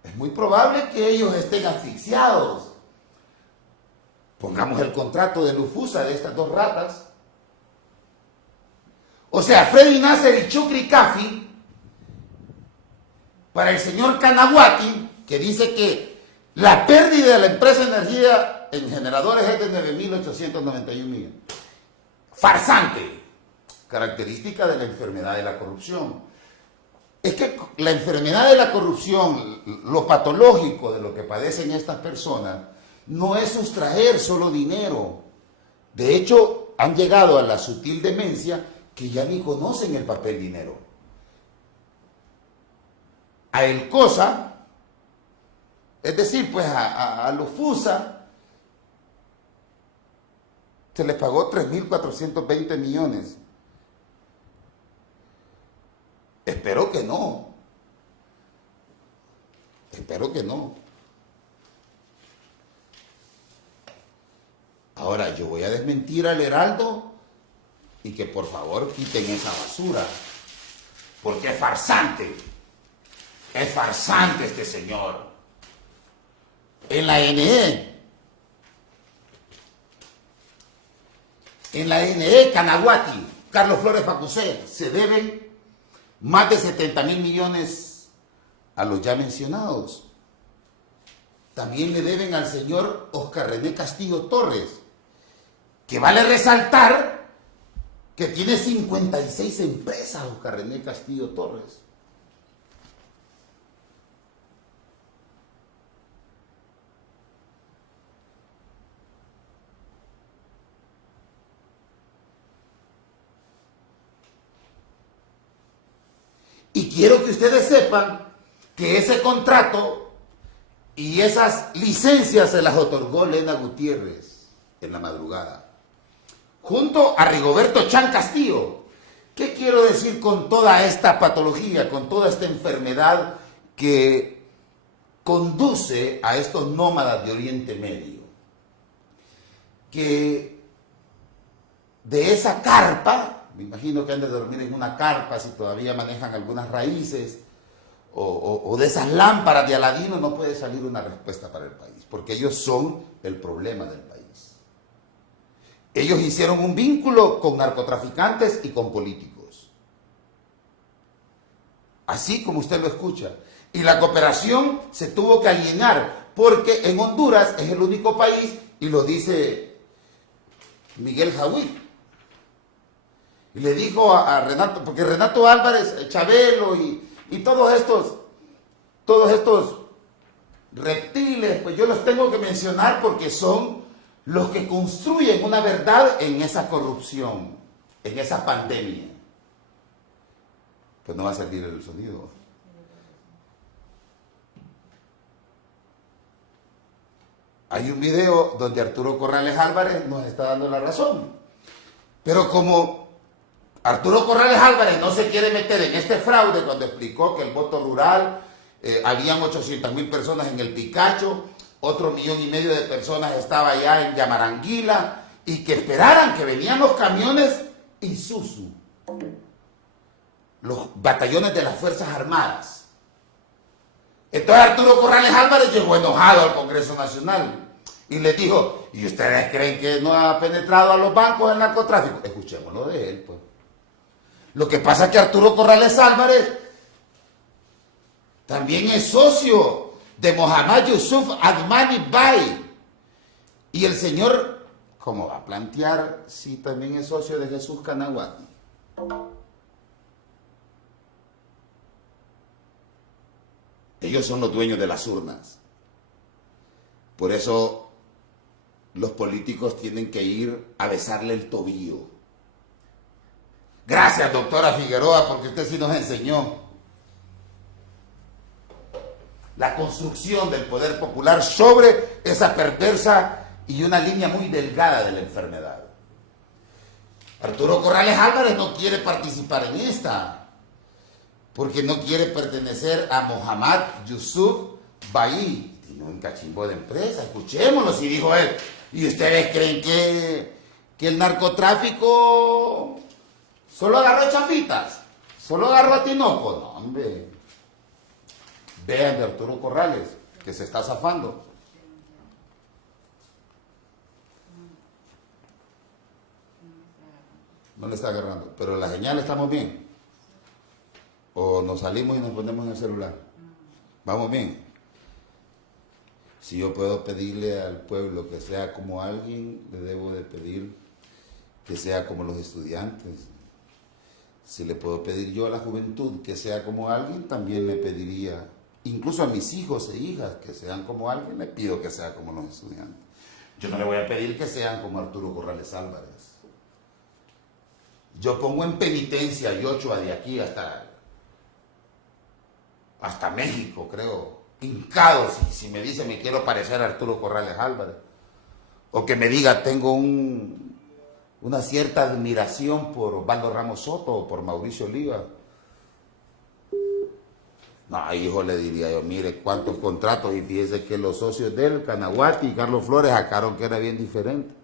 es muy probable que ellos estén asfixiados. Pongamos el contrato de Lufusa de estas 2 ratas. O sea, Freddy Nasser y Chukri Cafi, para el señor Canaguati, que dice que la pérdida de la empresa de energía en generadores es de 9.891 millones. Farsante. Característica de la enfermedad de la corrupción. Es que la enfermedad de la corrupción, lo patológico de lo que padecen estas personas, no es sustraer solo dinero. De hecho, han llegado a la sutil demencia que ya ni conocen el papel dinero. A El Cosa, es decir, pues a Lufusa, se les pagó 3.420 millones. Espero que no. Espero que no. Ahora, yo voy a desmentir al Heraldo y que por favor quiten esa basura. Porque es farsante. Es farsante este señor. En la NE, Canaguati, Carlos Flores Facusé, se deben más de 70.000 millones a los ya mencionados. También le deben al señor Oscar René Castillo Torres, que vale resaltar que tiene 56 empresas Oscar René Castillo Torres. Y quiero que ustedes sepan que ese contrato y esas licencias se las otorgó Lena Gutiérrez en la madrugada, junto a Rigoberto Chan Castillo. ¿Qué quiero decir con toda esta patología, con toda esta enfermedad que conduce a estos nómadas de Oriente Medio? Que de esa carpa, me imagino que han de dormir en una carpa si todavía manejan algunas raíces, o de esas lámparas de Aladino, no puede salir una respuesta para el país, porque ellos son el problema del país. Ellos hicieron un vínculo con narcotraficantes y con políticos, así como usted lo escucha, y la cooperación se tuvo que alienar, porque en Honduras es el único país, y lo dice Miguel Jawid. Y le dijo a Renato, porque Renato Álvarez, Chabelo y todos estos reptiles, pues yo los tengo que mencionar porque son los que construyen una verdad en esa corrupción, en esa pandemia. Pues no va a salir el sonido. Hay un video donde Arturo Corrales Álvarez nos está dando la razón. Pero como Arturo Corrales Álvarez no se quiere meter en este fraude cuando explicó que el voto rural, habían 800.000 personas en el Picacho, otro 1,5 millones de personas estaba allá en Yamaranguila, y que esperaran que venían los camiones Isuzu, los batallones de las Fuerzas Armadas. Entonces Arturo Corrales Álvarez llegó enojado al Congreso Nacional y le dijo: ¿y ustedes creen que no ha penetrado a los bancos el narcotráfico? Escuchémoslo de él, pues. Lo que pasa es que Arturo Corrales Álvarez también es socio de Mohammad Yusuf Admani Bay. Y el señor, ¿cómo va a plantear si también es socio de Jesús Canaguati? Ellos son los dueños de las urnas. Por eso los políticos tienen que ir a besarle el tobillo. Gracias, doctora Figueroa, porque usted sí nos enseñó la construcción del poder popular sobre esa perversa y una línea muy delgada de la enfermedad. Arturo Corrales Álvarez no quiere participar en esta. porque no quiere pertenecer a Mohamed Yusuf Bahí. Tiene un cachimbo de empresa, escuchémoslo, si dijo él. ¿Y ustedes creen que el narcotráfico solo agarró chafitas? ¿Solo agarró a Tinoco? No, hombre. Vean de Arturo Corrales, que se está zafando. No le está agarrando, pero la señal estamos bien. O nos salimos y nos ponemos en el celular. Vamos bien. Si yo puedo pedirle al pueblo que sea como alguien, le debo de pedir que sea como los estudiantes. Si le puedo pedir yo a la juventud que sea como alguien, también le pediría, incluso a mis hijos e hijas que sean como alguien, le pido que sea como los estudiantes. Yo no le voy a pedir que sean como Arturo Corrales Álvarez. Yo pongo en penitencia a Yochoa de aquí hasta México, creo, hincado, si me dice me quiero parecer a Arturo Corrales Álvarez, o que me diga tengo una cierta admiración por Osvaldo Ramos Soto o por Mauricio Oliva. No, hijo, le diría yo, mire cuántos contratos, y fíjese que los socios de él, Canaguati y Carlos Flores, sacaron que era bien diferente.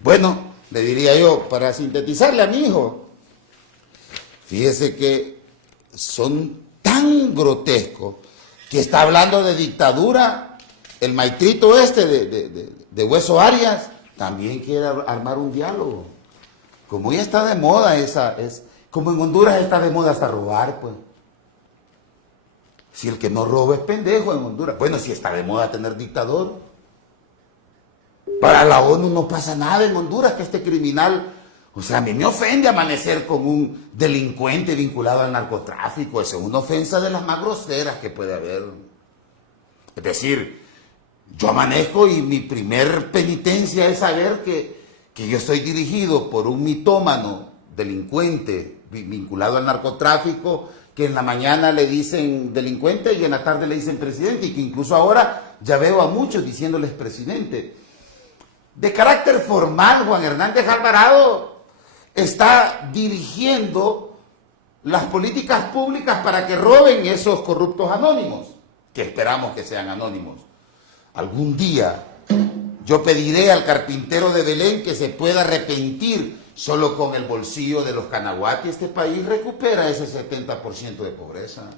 Bueno, le diría yo, para sintetizarle a mi hijo, fíjese que son tan grotescos que está hablando de dictadura. El maestrito este de Hueso Arias también quiere armar un diálogo. Como ya está de moda como en Honduras está de moda hasta robar, pues. Si el que no roba es pendejo en Honduras. Bueno, si está de moda tener dictador. Para la ONU no pasa nada en Honduras que este criminal. O sea, a mí me ofende amanecer con un delincuente vinculado al narcotráfico. Eso es una ofensa de las más groseras que puede haber. Es decir, yo amanezco y mi primer penitencia es saber que yo estoy dirigido por un mitómano delincuente vinculado al narcotráfico, que en la mañana le dicen delincuente y en la tarde le dicen presidente, y que incluso ahora ya veo a muchos diciéndoles presidente. De carácter formal, Juan Hernández Alvarado está dirigiendo las políticas públicas para que roben esos corruptos anónimos, que esperamos que sean anónimos. Algún día yo pediré al carpintero de Belén que se pueda arrepentir. Solo con el bolsillo de los Canaguati este país recupera ese 70% de pobreza.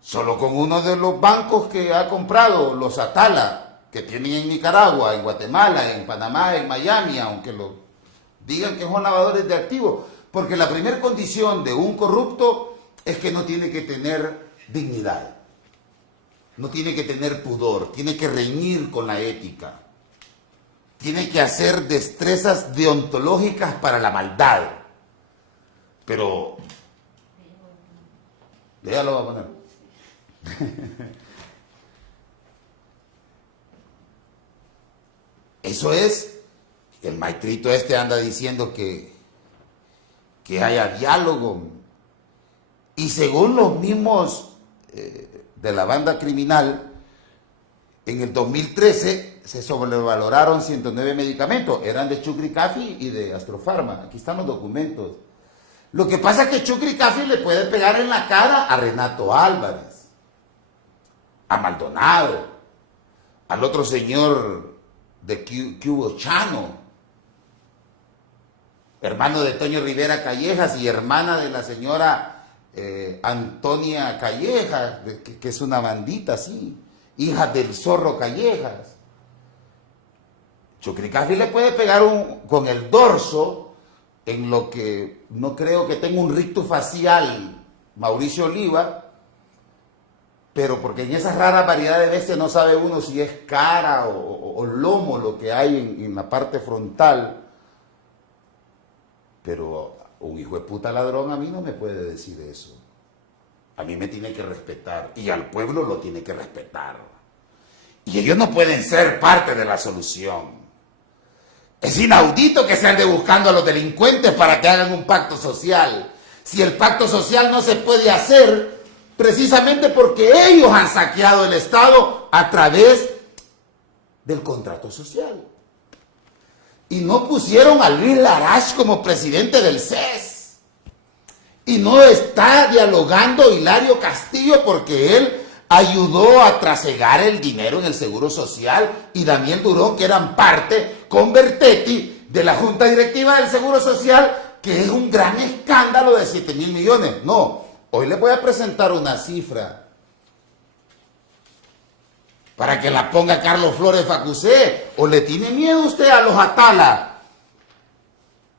Solo con uno de los bancos que ha comprado, los Atala, que tienen en Nicaragua, en Guatemala, en Panamá, en Miami, aunque lo digan que son lavadores de activos, porque la primera condición de un corrupto es que no tiene que tener dignidad, no tiene que tener pudor, tiene que reñir con la ética, tiene que hacer destrezas deontológicas para la maldad. Pero, ya lo voy a poner. Eso es, el maestrito este anda diciendo que haya diálogo. Y según los mismos de la banda criminal, en el 2013 se sobrevaloraron 109 medicamentos. Eran de Chucri Cafi y de Astrofarma. Aquí están los documentos. Lo que pasa es que Chucri Cafi le puede pegar en la cara a Renato Álvarez, a Maldonado, al otro señor de Cubo Chano, hermano de Toño Rivera Callejas y hermana de la señora Antonia Callejas, que es una bandita así, hija del Zorro Callejas. Chucri Cafi le puede pegar con el dorso, en lo que no creo que tenga un rictus facial Mauricio Oliva, pero porque en esas raras variedades de bestias no sabe uno si es cara o lomo lo que hay en la parte frontal. Pero un hijo de puta ladrón a mí no me puede decir eso. A mí me tiene que respetar y al pueblo lo tiene que respetar. Y ellos no pueden ser parte de la solución. Es inaudito que se ande buscando a los delincuentes para que hagan un pacto social. Si el pacto social no se puede hacer precisamente porque ellos han saqueado el Estado a través del contrato social. Y no pusieron a Luis Larach como presidente del CES. Y no está dialogando Hilario Castillo porque él ayudó a trasegar el dinero en el Seguro Social, y Daniel Durón, que eran parte con Bertetti de la Junta Directiva del Seguro Social, que es un gran escándalo de 7.000 millones. No, hoy les voy a presentar una cifra para que la ponga Carlos Flores Facusé. ¿O le tiene miedo usted a los Atala?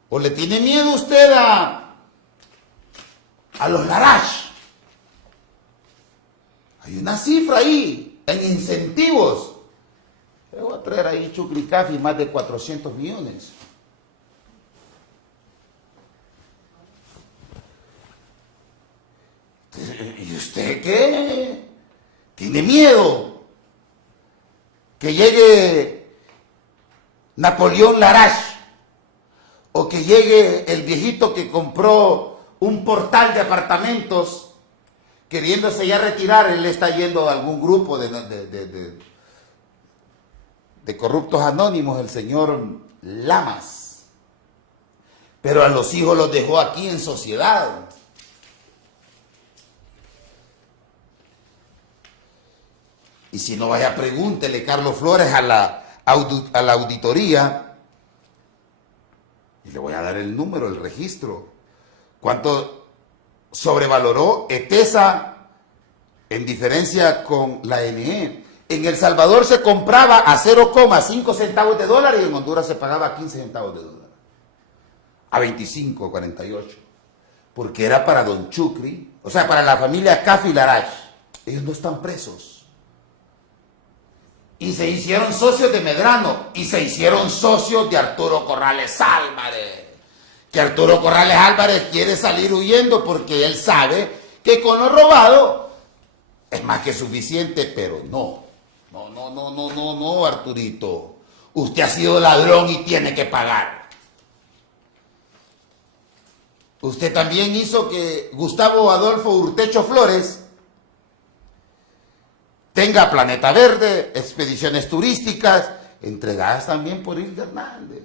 ¿O le tiene miedo usted a los Larash? Hay una cifra ahí en incentivos. Le voy a traer ahí Chucricafi más de 400 millones. ¿Y usted qué? ¿Tiene miedo que llegue Napoleón Larash? ¿O que llegue el viejito que compró un portal de apartamentos queriéndose ya retirar? Él está yendo a algún grupo de corruptos anónimos, el señor Lamas. Pero a los hijos los dejó aquí en sociedad. Y si no, vaya, pregúntele, Carlos Flores, a la auditoría, y le voy a dar el número, el registro. ¿Cuánto sobrevaloró ETESA en diferencia con la NE? En El Salvador se compraba a 0,5 centavos de dólar y en Honduras se pagaba a 15 centavos de dólar. A 25, 48. Porque era para Don Chucri, o sea, para la familia Cafi Larash. Ellos no están presos. Y se hicieron socios de Medrano y se hicieron socios de Arturo Corrales Álvarez. Que Arturo Corrales Álvarez quiere salir huyendo porque él sabe que con lo robado es más que suficiente, pero no, Arturito. Usted ha sido ladrón y tiene que pagar. Usted también hizo que Gustavo Adolfo Urtecho Flores tenga Planeta Verde, expediciones turísticas, entregadas también por Hilda Hernández.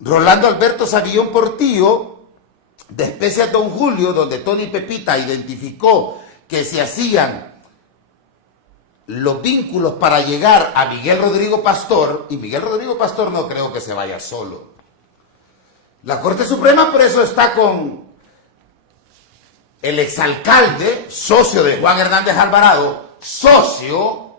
Rolando Alberto Savillón Portillo, de Especias Don Julio, donde Tony Pepita identificó que se hacían los vínculos para llegar a Miguel Rodrigo Pastor, y Miguel Rodrigo Pastor no creo que se vaya solo. La Corte Suprema por eso está con el exalcalde, socio de Juan Hernández Alvarado, socio,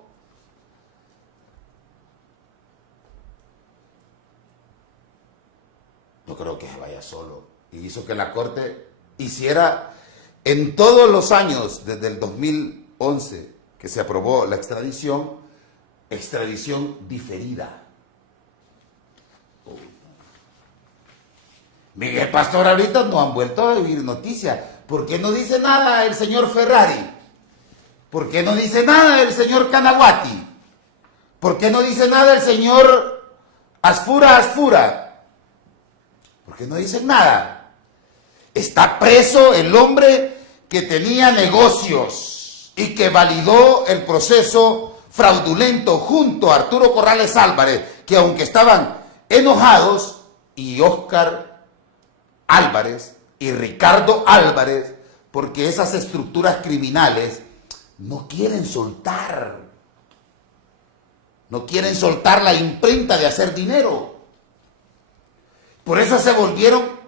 no creo que se vaya solo. Y hizo que la Corte hiciera en todos los años, desde el 2011, que se aprobó la extradición diferida. Miguel Pastor ahorita no han vuelto a vivir noticias. ¿Por qué no dice nada el señor Ferrari? ¿Por qué no dice nada el señor Canaguati? ¿Por qué no dice nada el señor Asfura? ¿Por qué no dicen nada? Está preso el hombre que tenía negocios y que validó el proceso fraudulento junto a Arturo Corrales Álvarez, que aunque estaban enojados, y Óscar Álvarez y Ricardo Álvarez, porque esas estructuras criminales no quieren soltar la imprenta de hacer dinero. Por eso se volvieron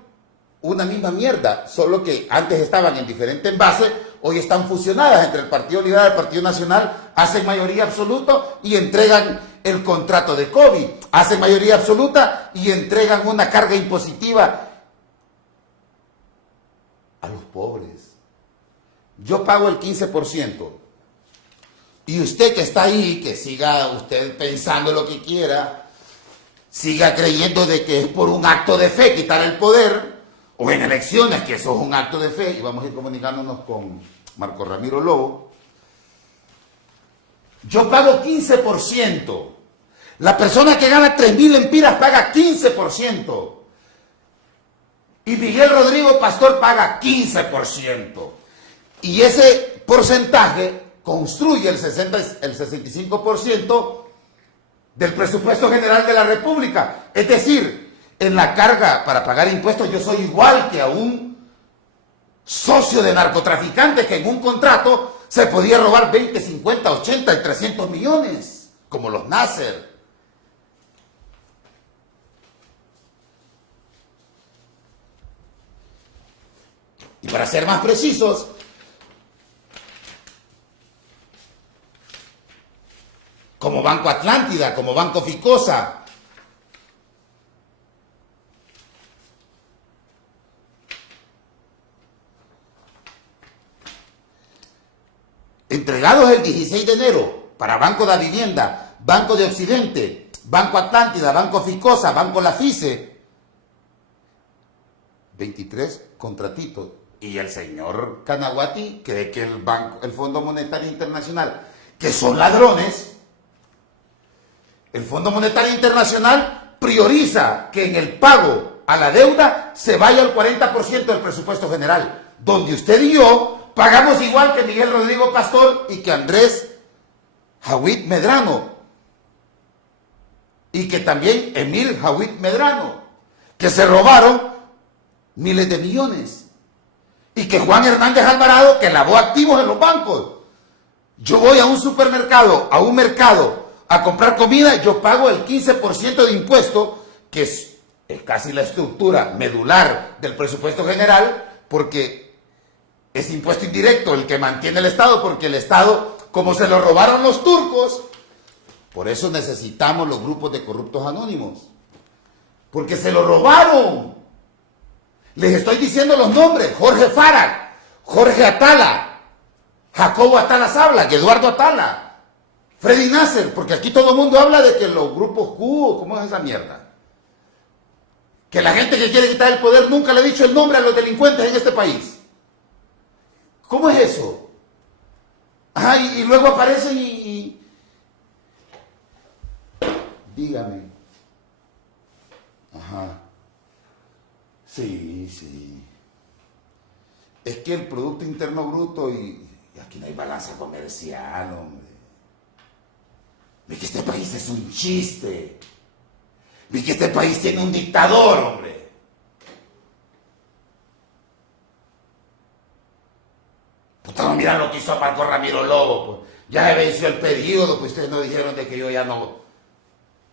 una misma mierda, solo que antes estaban en diferentes envases, hoy están fusionadas entre el Partido Liberal y el Partido Nacional, hacen mayoría absoluta y entregan el contrato de COVID, hacen mayoría absoluta y entregan una carga impositiva a los pobres. Yo pago el 15%. Y usted que está ahí, que siga usted pensando lo que quiera, siga creyendo de que es por un acto de fe quitar el poder, o en elecciones que eso es un acto de fe, y vamos a ir comunicándonos con Marco Ramiro Lobo. Yo pago 15%. La persona que gana 3.000 lempiras paga 15%. Y Miguel Rodrigo Pastor paga 15%. Y ese porcentaje construye el 65% del presupuesto general de la República. Es decir, en la carga para pagar impuestos yo soy igual que a un socio de narcotraficantes que en un contrato se podía robar 20, 50, 80 y 300 millones, como los Nasser. Y para ser más precisos, como Banco Atlántida, como Banco Ficosa, entregados el 16 de enero para Banco de Vivienda, Banco de Occidente, Banco Atlántida, Banco Ficosa, Banco Lafice, 23 contratitos. Y el señor Canaguati cree que el Fondo Monetario Internacional, que son ladrones, el Fondo Monetario Internacional prioriza que en el pago a la deuda se vaya el 40% del presupuesto general, donde usted y yo pagamos igual que Miguel Rodrigo Pastor y que Andrés Jawid Medrano, y que también Emil Jawid Medrano, que se robaron miles de millones. Y que Juan Hernández Alvarado, que lavó activos en los bancos. Yo voy a un supermercado, a un mercado, a comprar comida, yo pago el 15% de impuesto, que es casi la estructura medular del presupuesto general, porque es impuesto indirecto el que mantiene el Estado, porque el Estado, como se lo robaron los turcos, por eso necesitamos los grupos de corruptos anónimos, porque se lo robaron. Les estoy diciendo los nombres: Jorge Farag, Jorge Atala, Jacobo Atala Sabla, Eduardo Atala, Freddy Nasser, porque aquí todo el mundo habla de que los grupos Q, ¿cómo es esa mierda? Que la gente que quiere quitar el poder nunca le ha dicho el nombre a los delincuentes en este país. ¿Cómo es eso? Ajá, y luego aparecen y... Dígame. Ajá. Sí, sí. Es que el Producto Interno Bruto y aquí no hay balanza comercial, hombre. Ve que este país es un chiste. Ve que este país tiene un dictador, hombre. Puta, no miran lo que hizo Marco Ramiro Lobo, pues. Ya se venció el periodo, pues ustedes no dijeron de que yo ya no...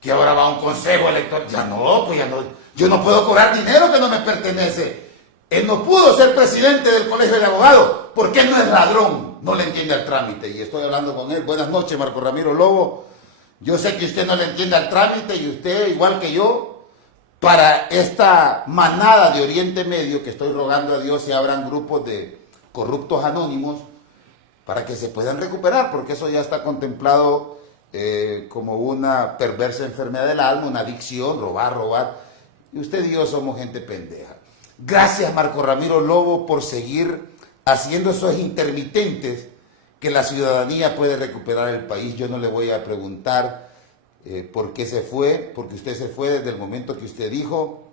que ahora va a un consejo electoral. Ya no, pues ya no... Yo no puedo cobrar dinero que no me pertenece. Él no pudo ser presidente del Colegio de Abogados porque él no es ladrón, no le entiende al trámite. Y estoy hablando con él. Buenas noches, Marco Ramiro Lobo. Yo sé que usted no le entiende al trámite y usted, igual que yo, para esta manada de Oriente Medio, que estoy rogando a Dios se abran grupos de corruptos anónimos para que se puedan recuperar, porque eso ya está contemplado como una perversa enfermedad del alma, una adicción, robar. Y usted y yo somos gente pendeja. Gracias, Marco Ramiro Lobo, por seguir haciendo esos intermitentes que la ciudadanía puede recuperar el país. Yo no le voy a preguntar por qué se fue, porque usted se fue desde el momento que usted dijo: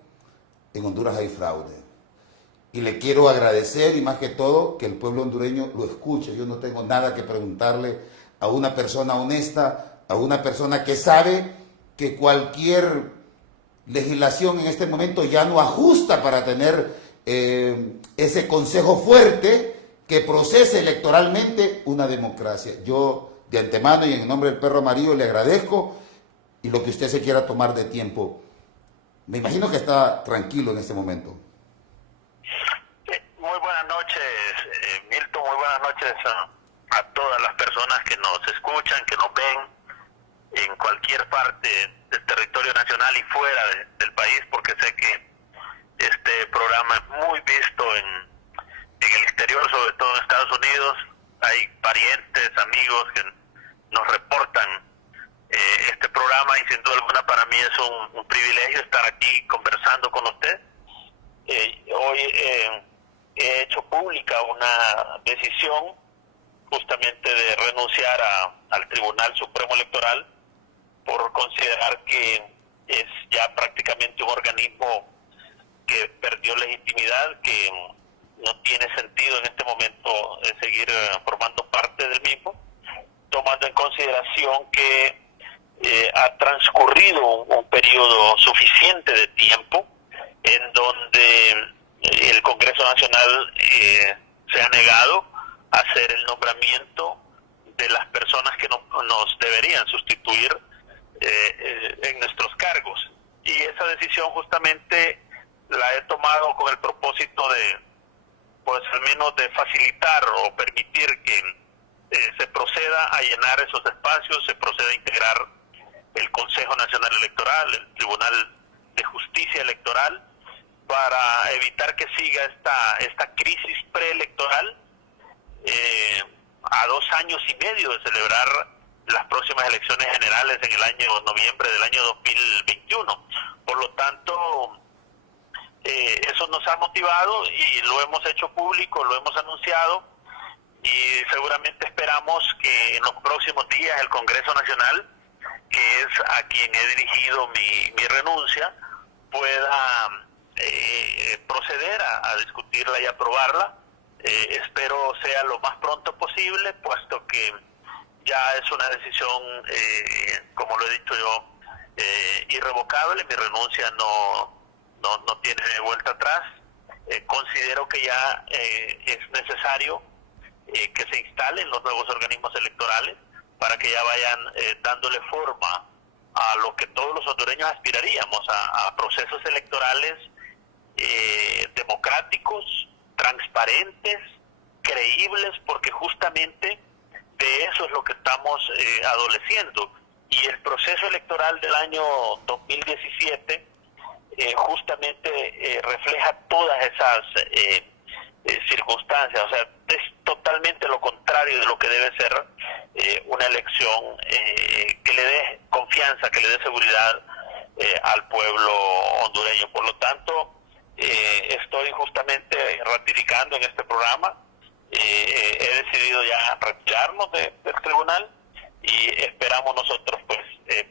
en Honduras hay fraude. Y le quiero agradecer, y más que todo, que el pueblo hondureño lo escuche. Yo no tengo nada que preguntarle a una persona honesta, a una persona que sabe que cualquier legislación en este momento ya no ajusta para tener ese consejo fuerte que procese electoralmente una democracia. Yo de antemano y en nombre del perro amarillo le agradezco, y lo que usted se quiera tomar de tiempo. Me imagino que está tranquilo en este momento. Muy buenas noches, Milton, muy buenas noches a todas las personas que nos escuchan, que nos ven en cualquier parte del territorio nacional y fuera del país, porque sé que este programa es muy visto en el exterior, sobre todo en Estados Unidos. Hay parientes, amigos que nos reportan este programa, y sin duda alguna para mí es un privilegio estar aquí conversando con usted. Hoy he hecho pública una decisión justamente de renunciar al Tribunal Supremo Electoral, por considerar que es ya prácticamente un organismo que perdió legitimidad, que no tiene sentido en este momento seguir formando parte del mismo, tomando en consideración que ha transcurrido un periodo suficiente de tiempo en donde el Congreso Nacional se ha negado a hacer el nombramiento de las personas que nos deberían sustituir en nuestros cargos. Y esa decisión justamente la he tomado con el propósito de, pues al menos de facilitar o permitir que se proceda a llenar esos espacios, se proceda a integrar el Consejo Nacional Electoral, el Tribunal de Justicia Electoral, para evitar que siga esta crisis preelectoral a 2 años y medio de celebrar las próximas elecciones generales en el año noviembre del año 2021. Por lo tanto, eso nos ha motivado y lo hemos hecho público, lo hemos anunciado, y seguramente esperamos que en los próximos días el Congreso Nacional, que es a quien he dirigido mi renuncia, pueda proceder a discutirla y aprobarla. Espero sea lo más pronto posible, puesto que ya es una decisión, como lo he dicho yo, irrevocable. Mi renuncia no tiene vuelta atrás. Considero que ya es necesario que se instalen los nuevos organismos electorales para que ya vayan dándole forma a lo que todos los hondureños aspiraríamos, a procesos electorales democráticos, transparentes, creíbles, porque justamente de eso es lo que estamos adoleciendo. Y el proceso electoral del año 2017 justamente refleja todas esas circunstancias. O sea, es totalmente lo contrario de lo que debe ser una elección que le dé confianza, que le dé seguridad al pueblo hondureño. Por lo tanto, estoy justamente ratificando en este programa. He decidido ya retirarnos del tribunal y esperamos nosotros pues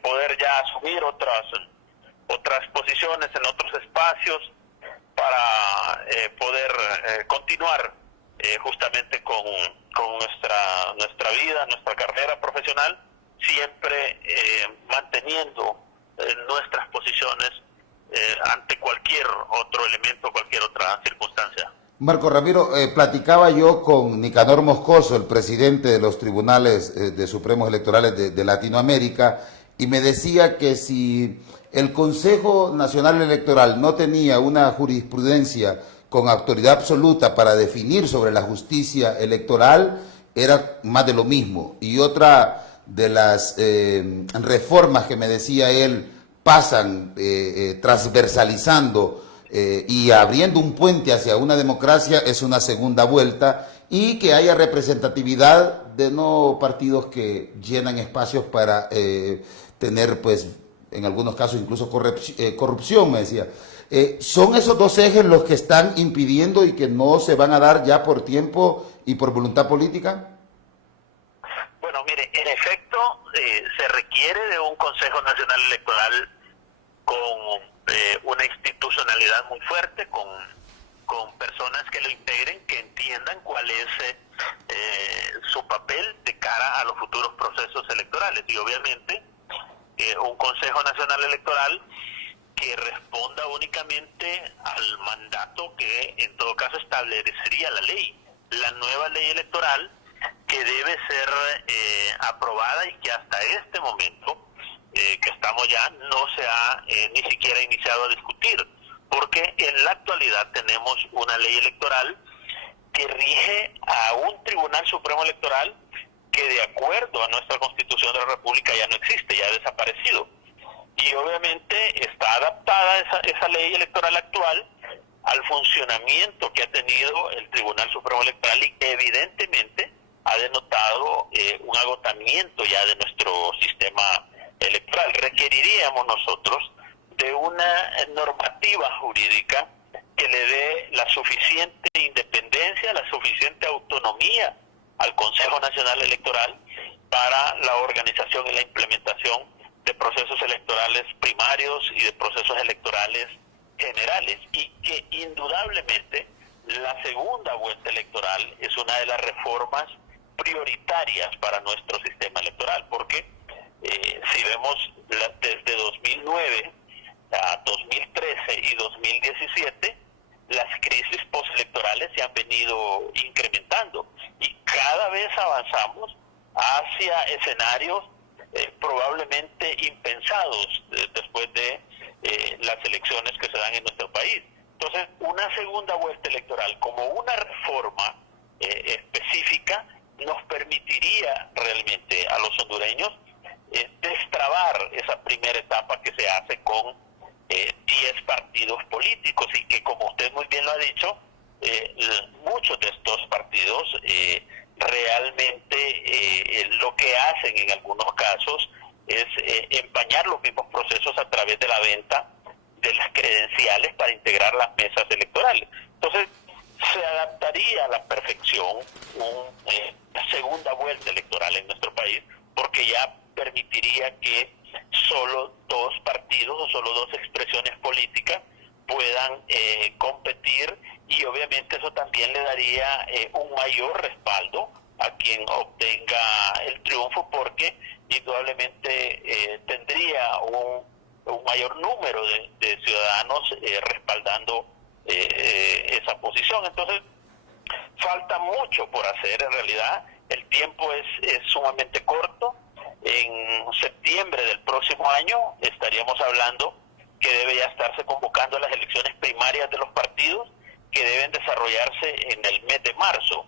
poder ya asumir otras posiciones en otros espacios para poder continuar justamente con nuestra vida, nuestra carrera profesional, siempre manteniendo nuestras posiciones ante cualquier otro elemento, cualquier otra circunstancia. Marco Ramiro, platicaba yo con Nicanor Moscoso, el presidente de los tribunales de supremos electorales de Latinoamérica, y me decía que si el Consejo Nacional Electoral no tenía una jurisprudencia con autoridad absoluta para definir sobre la justicia electoral, era más de lo mismo. Y otra de las reformas que me decía él pasan transversalizando y abriendo un puente hacia una democracia es una segunda vuelta, y que haya representatividad de no partidos que llenan espacios para tener, pues, en algunos casos incluso corrupción, me decía. ¿Son esos dos ejes los que están impidiendo y que no se van a dar ya por tiempo y por voluntad política? Bueno, mire, en efecto, se requiere de un Consejo Nacional Electoral con una institucionalidad muy fuerte, con personas que lo integren, que entiendan cuál es su papel de cara a los futuros procesos electorales. Y obviamente un Consejo Nacional Electoral que responda únicamente al mandato que en todo caso establecería la ley, la nueva ley electoral, que debe ser aprobada y que hasta este momento que estamos ya no se ha ni siquiera iniciado a discutir, porque en la actualidad tenemos una ley electoral que rige a un Tribunal Supremo Electoral que, de acuerdo a nuestra Constitución de la República, ya no existe, ya ha desaparecido. Y obviamente está adaptada esa ley electoral actual al funcionamiento que ha tenido el Tribunal Supremo Electoral, y evidentemente ha denotado un agotamiento ya de nuestro sistema electoral. Requeriríamos nosotros de una normativa jurídica que le dé la suficiente independencia, la suficiente autonomía al Consejo Nacional Electoral para la organización y la implementación de procesos electorales primarios y de procesos electorales generales, y que indudablemente la segunda vuelta electoral es una de las reformas prioritarias para nuestro sistema electoral, porque Si vemos desde 2009 a 2013 y 2017, las crisis postelectorales se han venido incrementando y cada vez avanzamos hacia escenarios probablemente impensados después de las elecciones que se dan en nuestro país. Entonces, una segunda vuelta electoral como una reforma específica nos permitiría realmente a los hondureños destrabar esa primera etapa que se hace con 10 partidos políticos y que, como usted muy bien lo ha dicho, muchos de estos partidos realmente lo que hacen en algunos casos es empañar los mismos procesos a través de la venta de las credenciales para integrar las mesas electorales. Entonces, se adaptaría a la perfección una segunda vuelta electoral en nuestro país, porque ya permitiría que solo dos partidos o solo dos expresiones políticas puedan competir, y obviamente eso también le daría un mayor respaldo a quien obtenga el triunfo, porque indudablemente tendría un mayor número de ciudadanos respaldando esa posición. Entonces, falta mucho por hacer en realidad. El tiempo es sumamente corto. En septiembre del próximo año estaríamos hablando que debe ya estarse convocando las elecciones primarias de los partidos, que deben desarrollarse en el mes de marzo,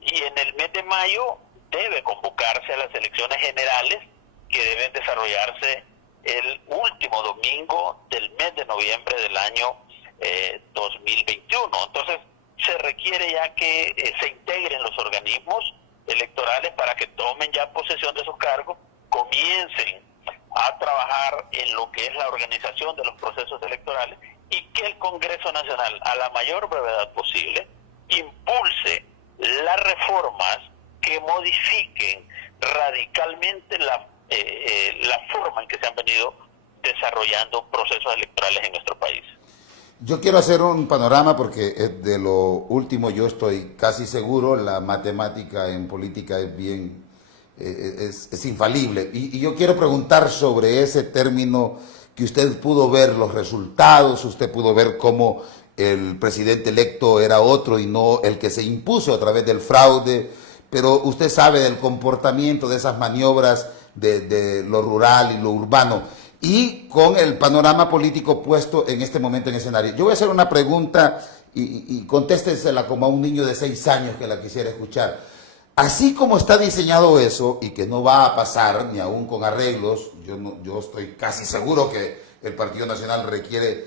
y en el mes de mayo debe convocarse a las elecciones generales, que deben desarrollarse el último domingo del mes de noviembre del año 2021. Entonces, se requiere ya que se integren los organismos electorales para que tomen ya posesión de sus cargos, comiencen a trabajar en lo que es la organización de los procesos electorales, y que el Congreso Nacional, a la mayor brevedad posible, impulse las reformas que modifiquen radicalmente la forma en que se han venido desarrollando procesos electorales en nuestro país. Yo quiero hacer un panorama porque de lo último yo estoy casi seguro. La matemática en política es bien, es infalible. Y yo quiero preguntar sobre ese término que usted pudo ver los resultados, usted pudo ver cómo el presidente electo era otro y no el que se impuso a través del fraude, pero usted sabe del comportamiento de esas maniobras de lo rural y lo urbano, y con el panorama político puesto en este momento en escenario. Yo voy a hacer una pregunta y contéstensela como a un niño de 6 años que la quisiera escuchar. Así como está diseñado eso, y que no va a pasar ni aún con arreglos, yo estoy casi seguro que el Partido Nacional requiere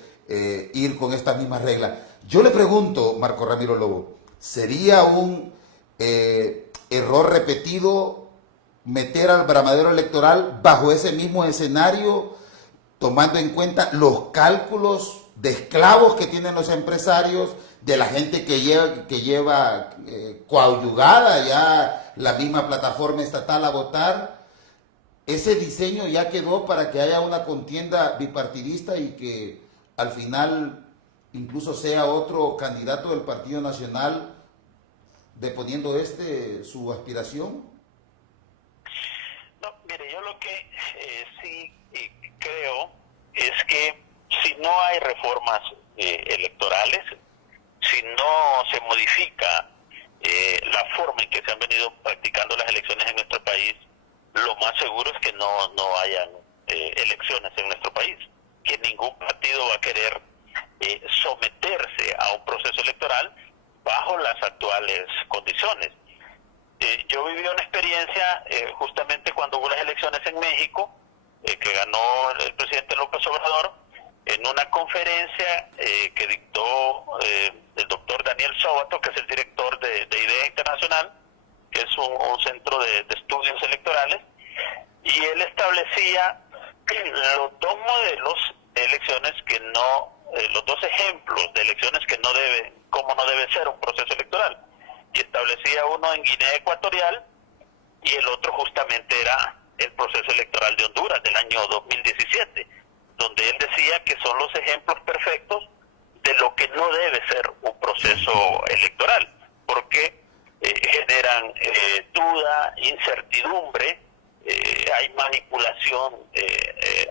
ir con estas mismas reglas. Yo le pregunto, Marco Ramiro Lobo, ¿sería un error repetido meter al bramadero electoral bajo ese mismo escenario, tomando en cuenta los cálculos de esclavos que tienen los empresarios, de la gente que lleva coadyugada ya la misma plataforma estatal a votar? Ese diseño ya quedó para que haya una contienda bipartidista y que al final incluso sea otro candidato del Partido Nacional deponiendo su aspiración. No, mire, yo lo que sí creo es que si no hay reformas electorales, si no se modifica la forma en que se han venido practicando las elecciones en nuestro país, lo más seguro es que no hayan elecciones en nuestro país, que ningún partido va a querer someterse a un proceso electoral bajo las actuales condiciones. Yo viví una experiencia justamente cuando hubo las elecciones en México, que ganó el presidente López Obrador, en una conferencia que dictó el doctor Daniel Sóbato, que es el director de IDEA Internacional, que es un centro de estudios electorales, y él establecía los dos modelos de elecciones que los dos ejemplos de elecciones que cómo no debe ser un proceso electoral, y establecía uno en Guinea Ecuatorial y el otro justamente era el proceso electoral de Honduras del año 2017, donde él decía que son los ejemplos perfectos de lo que no debe ser un proceso electoral, porque generan duda, incertidumbre hay manipulación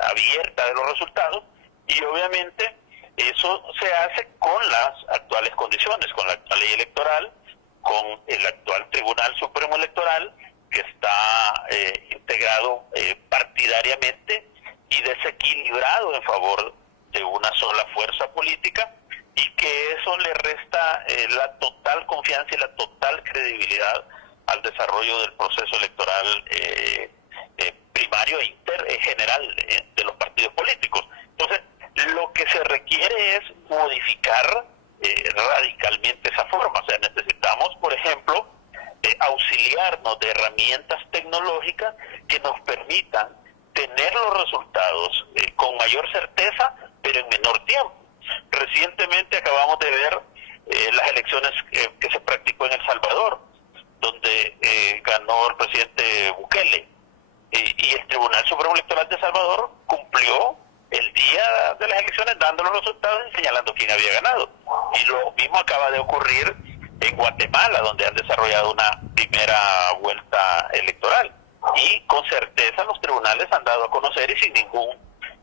abierta de los resultados, y obviamente eso se hace con las actuales condiciones, con la actual ley electoral, con el actual Tribunal Supremo Electoral, que está integrado partidariamente y desequilibrado en favor de una sola fuerza política, y que eso le resta la total confianza y la total credibilidad al desarrollo del proceso electoral primario e general de los partidos políticos. Entonces, lo que se requiere es modificar radicalmente esa forma. O sea, necesitamos, por ejemplo, auxiliarnos de herramientas tecnológicas que nos permitan tener los resultados con mayor certeza, pero en menor tiempo. Recientemente acabamos de ver las elecciones que se practicó en El Salvador, donde ganó el presidente Bukele, y el Tribunal Supremo Electoral de El Salvador cumplió el día de las elecciones dando los resultados y señalando quién había ganado. Y lo mismo acaba de ocurrir en Guatemala, donde han desarrollado una primera vuelta electoral, y con certeza los tribunales han dado a conocer y sin ningún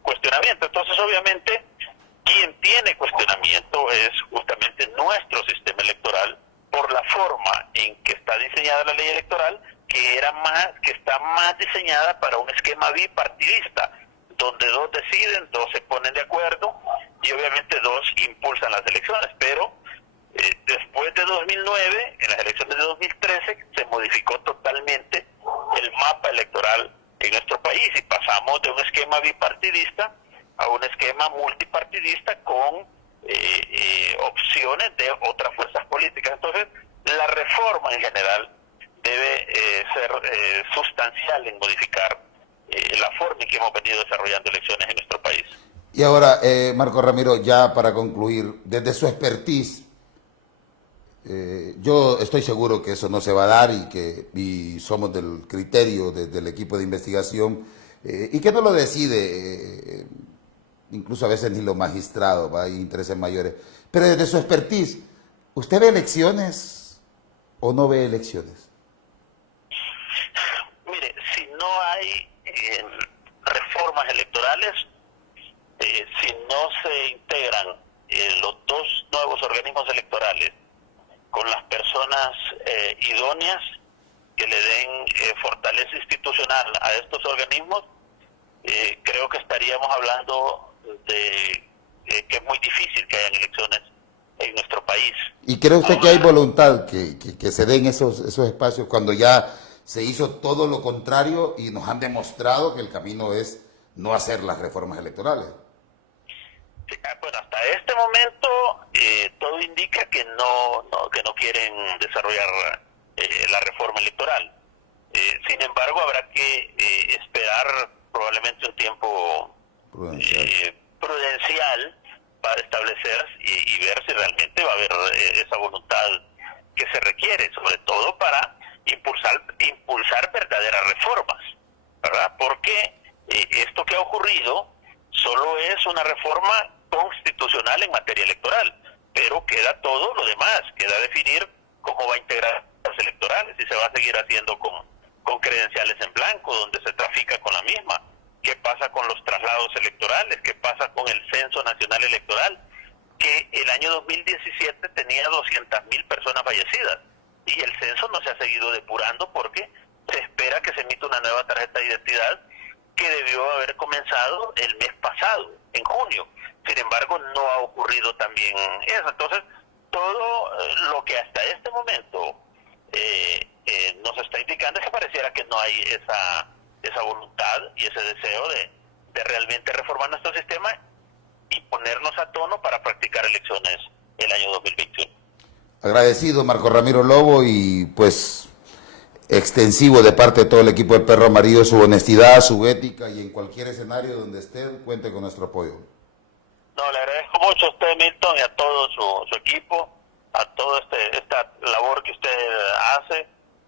cuestionamiento. Entonces, obviamente, quien tiene cuestionamiento es justamente nuestro sistema electoral, por la forma en que está diseñada la ley electoral, que está más diseñada para un esquema bipartidista, donde dos deciden, dos se ponen de acuerdo, y obviamente dos impulsan las elecciones. Pero después de 2009, en las elecciones de 2013, se modificó totalmente el mapa electoral en nuestro país, y pasamos de un esquema bipartidista a un esquema multipartidista con opciones de otras fuerzas políticas. Entonces, la reforma en general debe ser sustancial en modificar la forma en que hemos venido desarrollando elecciones en nuestro país. Y ahora, Marco Ramiro, ya para concluir, desde su expertise, yo estoy seguro que eso no se va a dar, y somos del criterio del equipo de investigación, y que no lo decide incluso a veces ni los magistrados, hay intereses mayores. Pero desde su expertise, ¿usted ve elecciones o no ve elecciones? Mire, si no hay reformas electorales, si no se integran los dos nuevos organismos electorales con las personas idóneas que le den fortaleza institucional a estos organismos, creo que estaríamos hablando de que es muy difícil que hayan elecciones en nuestro país. ¿Y cree usted que hay voluntad que se den esos espacios cuando ya se hizo todo lo contrario y nos han demostrado que el camino es no hacer las reformas electorales? Sí, bueno, hasta este momento todo indica que no quieren desarrollar la reforma electoral. Sin embargo, habrá que esperar probablemente un tiempo prudencial para establecer y ver si realmente va a haber esa voluntad que se requiere, sobre todo para impulsar verdaderas reformas, ¿verdad? Porque esto que ha ocurrido solo es una reforma constitucional en materia electoral, pero queda todo lo demás, queda definir cómo va a integrar las electorales, si se va a seguir haciendo con credenciales en blanco, donde se trafica con la misma. ¿Qué pasa con los traslados electorales? ¿Qué pasa con el Censo Nacional Electoral? Que el año 2017 tenía 200.000 personas fallecidas, y el censo no se ha seguido depurando porque se espera que se emita una nueva tarjeta de identidad que debió haber comenzado el mes pasado, en junio. Sin embargo, no ha ocurrido también eso. Entonces, todo lo que hasta este momento nos está indicando es que pareciera que no hay esa voluntad y ese deseo de realmente reformar nuestro sistema y ponernos a tono para practicar elecciones el año 2021. Agradecido, Marco Ramiro Lobo, y pues extensivo de parte de todo el equipo del Perro Amarillo su honestidad, su ética, y en cualquier escenario donde esté, cuente con nuestro apoyo. No, le agradezco mucho a usted, Milton, y a todo su equipo, a toda esta labor que usted hace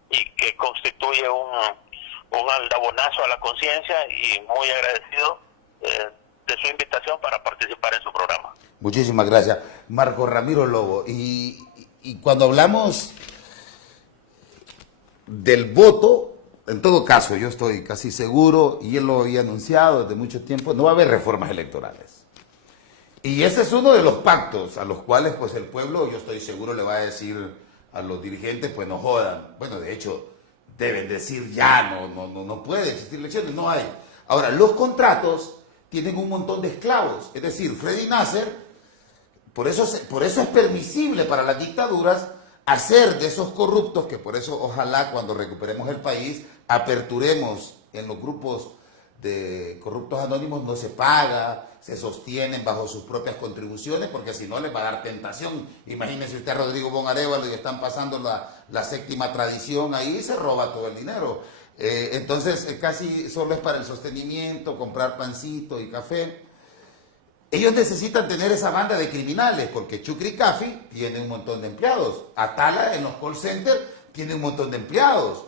y que constituye un aldabonazo a la conciencia, y muy agradecido de su invitación para participar en su programa. Muchísimas gracias, Marco Ramiro Lobo. Y cuando hablamos del voto, en todo caso, yo estoy casi seguro, y él lo había anunciado desde mucho tiempo, no va a haber reformas electorales. Y ese es uno de los pactos a los cuales pues el pueblo, yo estoy seguro, le va a decir a los dirigentes, pues no jodan. Bueno, de hecho, deben decir ya, no puede existir elecciones, no hay. Ahora, los contratos tienen un montón de esclavos, es decir, Freddy Nasser, por eso es permisible para las dictaduras hacer de esos corruptos, que por eso ojalá cuando recuperemos el país, aperturemos en los grupos de corruptos anónimos, no se paga, se sostienen bajo sus propias contribuciones, porque si no les va a dar tentación. Imagínense usted a Rodrigo Bon Arévalo y están pasando la séptima tradición ahí y se roba todo el dinero. Entonces casi solo es para el sostenimiento, comprar pancito y café. Ellos necesitan tener esa banda de criminales, porque Chucri Cafi tiene un montón de empleados. Atala en los call centers tiene un montón de empleados.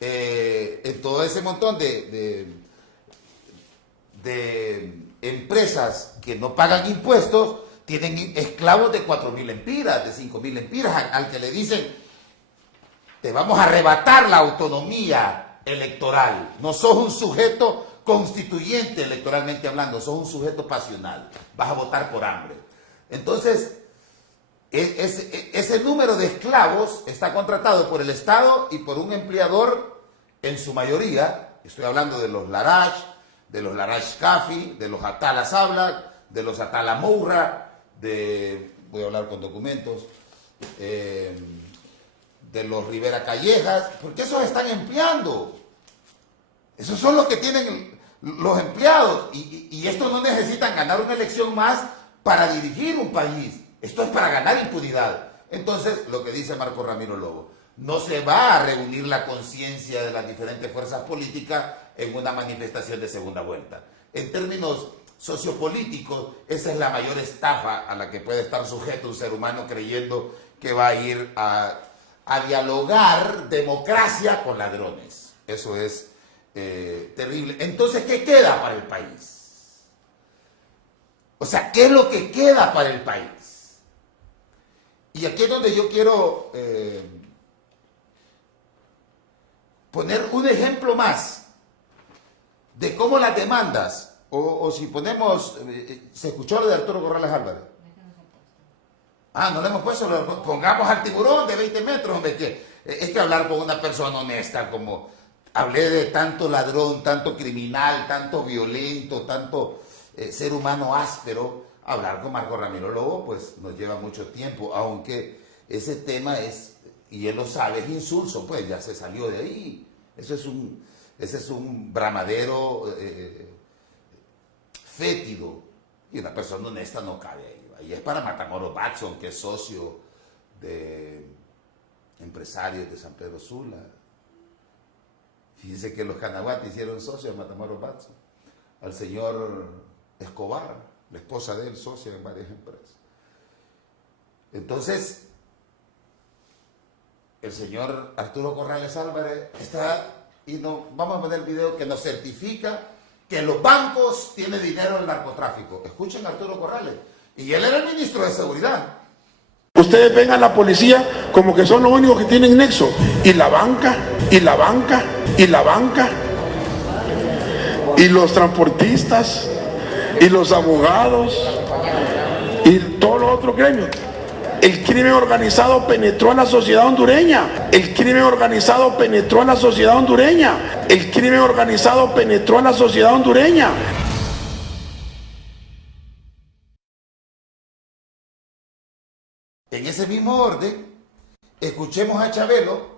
En todo ese montón de empresas que no pagan impuestos, tienen esclavos de 4.000 empiras, de 5.000 empiras, al que le dicen, te vamos a arrebatar la autonomía electoral. No sos un sujeto constituyente electoralmente hablando, sos un sujeto pasional, vas a votar por hambre. Entonces, ese número de esclavos está contratado por el Estado y por un empleador en su mayoría. Estoy hablando de los Larash, de los Larash Cafi, de los Atala Sabla, de los Atala Moura, voy a hablar con documentos, de los Rivera Callejas, porque esos están empleando. Esos son los que tienen los empleados, y estos no necesitan ganar una elección más para dirigir un país. Esto es para ganar impunidad. Entonces, lo que dice Marco Ramiro Lobo, no se va a reunir la conciencia de las diferentes fuerzas políticas en una manifestación de segunda vuelta. En términos sociopolíticos, esa es la mayor estafa a la que puede estar sujeto un ser humano creyendo que va a ir a dialogar democracia con ladrones. Eso es terrible. Entonces, ¿qué queda para el país? O sea, ¿qué es lo que queda para el país? Y aquí es donde yo quiero poner un ejemplo más de cómo las demandas, o si ponemos, ¿se escuchó lo de Arturo Corrales Álvarez? No le hemos puesto, pongamos al tiburón de 20 metros, hombre, que es que hablar con una persona honesta, como hablé de tanto ladrón, tanto criminal, tanto violento, tanto ser humano áspero, hablar con Marco Ramiro Lobo, pues nos lleva mucho tiempo, aunque ese tema es, y él lo sabe, es insulso, pues ya se salió de ahí. Ese es un bramadero fétido, y una persona honesta no cabe ahí. Ahí es para Matamoros Batson, que es socio de empresarios de San Pedro Sula. Fíjense que los Canaguates hicieron socios de Matamoros Batson. Al señor Escobar, la esposa de él, socia en varias empresas. Entonces, el señor Arturo Corrales Álvarez está, y vamos a poner el video que nos certifica que los bancos tienen dinero en el narcotráfico. Escuchen a Arturo Corrales. Y él era el ministro de Seguridad. Ustedes ven a la policía como que son los únicos que tienen nexo. Y la banca, y la banca, y la banca, y los transportistas, y los abogados, y todos los otros gremios. El crimen organizado penetró a la sociedad hondureña. El crimen organizado penetró a la sociedad hondureña. El crimen organizado penetró a la sociedad hondureña. En ese mismo orden, escuchemos a Chabelo.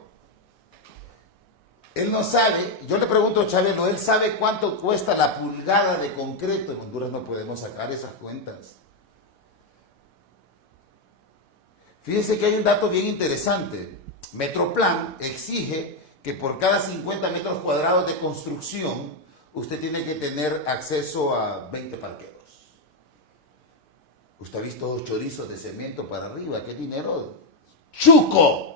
Él no sabe, yo le pregunto a Chabelo, ¿él sabe cuánto cuesta la pulgada de concreto? En Honduras no podemos sacar esas cuentas. Fíjense que hay un dato bien interesante. Metroplan exige que por cada 50 metros cuadrados de construcción, usted tiene que tener acceso a 20 parqueos. Usted ha visto dos chorizos de cemento para arriba, ¿qué dinero? ¡Chuco!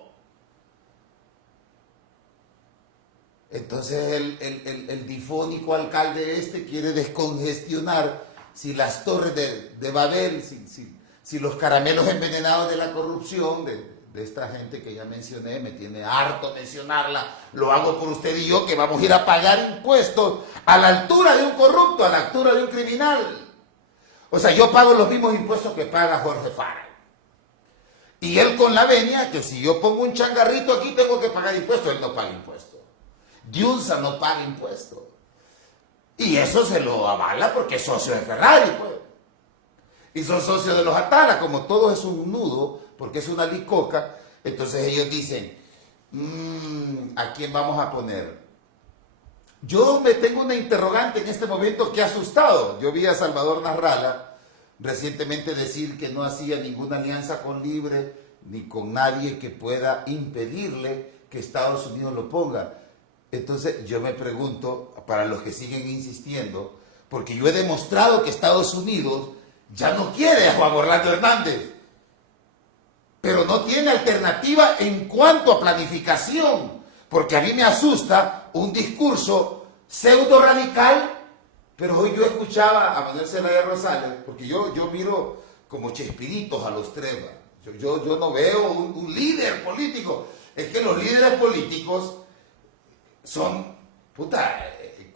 Entonces el difónico alcalde quiere descongestionar si las torres de Babel, si los caramelos envenenados de la corrupción, de esta gente que ya mencioné, me tiene harto mencionarla, lo hago por usted y yo, que vamos a ir a pagar impuestos a la altura de un corrupto, a la altura de un criminal. O sea, yo pago los mismos impuestos que paga Jorge Fara. Y él con la venia, que si yo pongo un changarrito aquí tengo que pagar impuestos, él no paga impuestos. Diunza no paga impuestos. Y eso se lo avala porque es socio de Ferrari, pues. Y son socios de los Atala, como todo es un nudo, porque es una licoca, entonces ellos dicen, ¿a quién vamos a poner? Yo me tengo una interrogante en este momento que ha asustado. Yo vi a Salvador Nasralla recientemente decir que no hacía ninguna alianza con Libre, ni con nadie que pueda impedirle que Estados Unidos lo ponga. Entonces yo me pregunto, para los que siguen insistiendo, porque yo he demostrado que Estados Unidos ya no quiere a Juan Orlando Hernández, pero no tiene alternativa en cuanto a planificación, porque a mí me asusta un discurso pseudo radical, pero hoy yo escuchaba a Manuel Zelaya Rosales, porque yo miro como chespiritos a los tres, yo no veo un líder político, es que los líderes políticos son,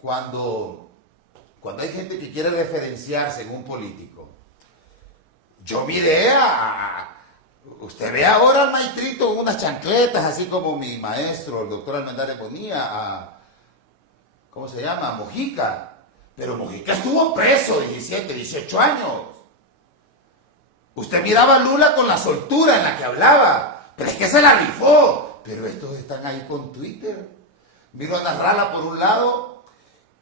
cuando hay gente que quiere referenciarse en un político, yo miré usted ve ahora al maestrito con unas chancletas, así como mi maestro, el doctor Almendares ponía ¿cómo se llama? A Mojica. Pero Mojica estuvo preso 17, 18 años. Usted miraba a Lula con la soltura en la que hablaba, pero es que se la rifó. Pero estos están ahí con Twitter. Miro a Nasralla por un lado,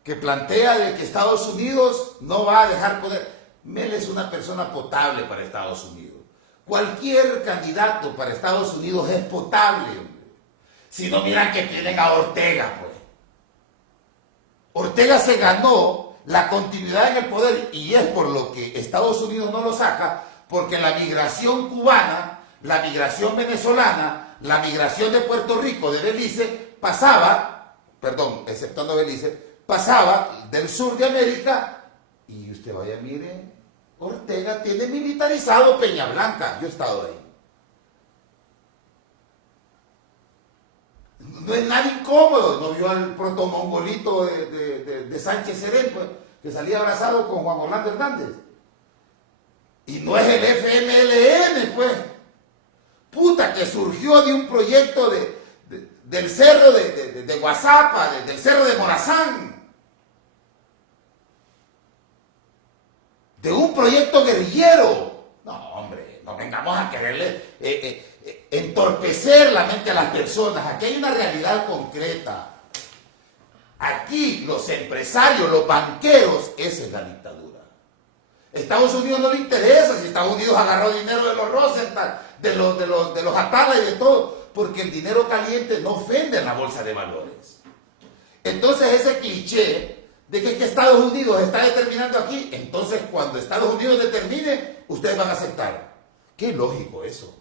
que plantea de que Estados Unidos no va a dejar poder. Mel es una persona potable para Estados Unidos. Cualquier candidato para Estados Unidos es potable, hombre. Si no, miran que tienen a Ortega, pues. Ortega se ganó la continuidad en el poder y es por lo que Estados Unidos no lo saca, porque la migración cubana, la migración venezolana, la migración de Puerto Rico, de Belice, exceptuando Belice, pasaba del sur de América. Y usted vaya, mire, Ortega tiene militarizado Peña Blanca. Yo he estado ahí. No es nada incómodo. ¿No vio al protomongolito de Sánchez Serén, pues, que salía abrazado con Juan Orlando Hernández? Y no es el FMLN, pues. Que surgió de un proyecto del cerro de Guazapa, del cerro de Morazán. De un proyecto guerrillero. No, hombre, no vengamos a quererle entorpecer la mente a las personas. Aquí hay una realidad concreta. Aquí los empresarios, los banqueros, esa es la dictadura. Estados Unidos no le interesa si Estados Unidos agarró dinero de los Rosenthal, de los Atala y de todo, porque el dinero caliente no ofende en la bolsa de valores. Entonces ese cliché de que Estados Unidos está determinando aquí, entonces cuando Estados Unidos determine, ustedes van a aceptar. Qué lógico eso.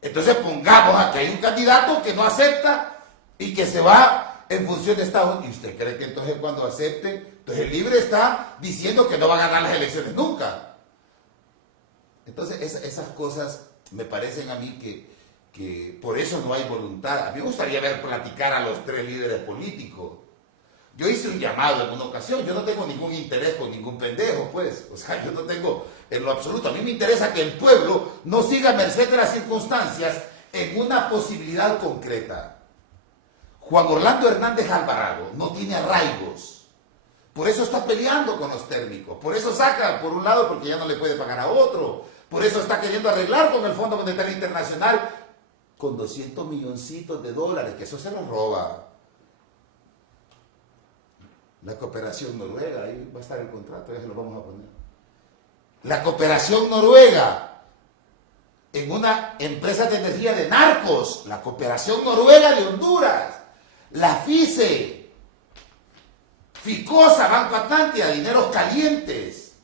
Entonces pongamos a que hay un candidato que no acepta y que se va en función de Estados Unidos. ¿Y usted cree que entonces cuando acepte, entonces el Libre está diciendo que no va a ganar las elecciones nunca? Entonces esas cosas me parecen a mí que por eso no hay voluntad. A mí me gustaría ver platicar a los tres líderes políticos. Yo hice un llamado en una ocasión, yo no tengo ningún interés con ningún pendejo, pues. O sea, yo no tengo en lo absoluto. A mí me interesa que el pueblo no siga a merced de las circunstancias en una posibilidad concreta. Juan Orlando Hernández Alvarado no tiene arraigos. Por eso está peleando con los térmicos. Por eso saca, por un lado, porque ya no le puede pagar a otro. Por eso está queriendo arreglar con el Fondo Monetario Internacional con 200 milloncitos de dólares, que eso se los roba. La cooperación noruega, ahí va a estar el contrato, ya se lo vamos a poner. La cooperación noruega en una empresa de energía de narcos, la cooperación noruega de Honduras, la FICE, Ficosa, Banco Atlántida, dineros calientes.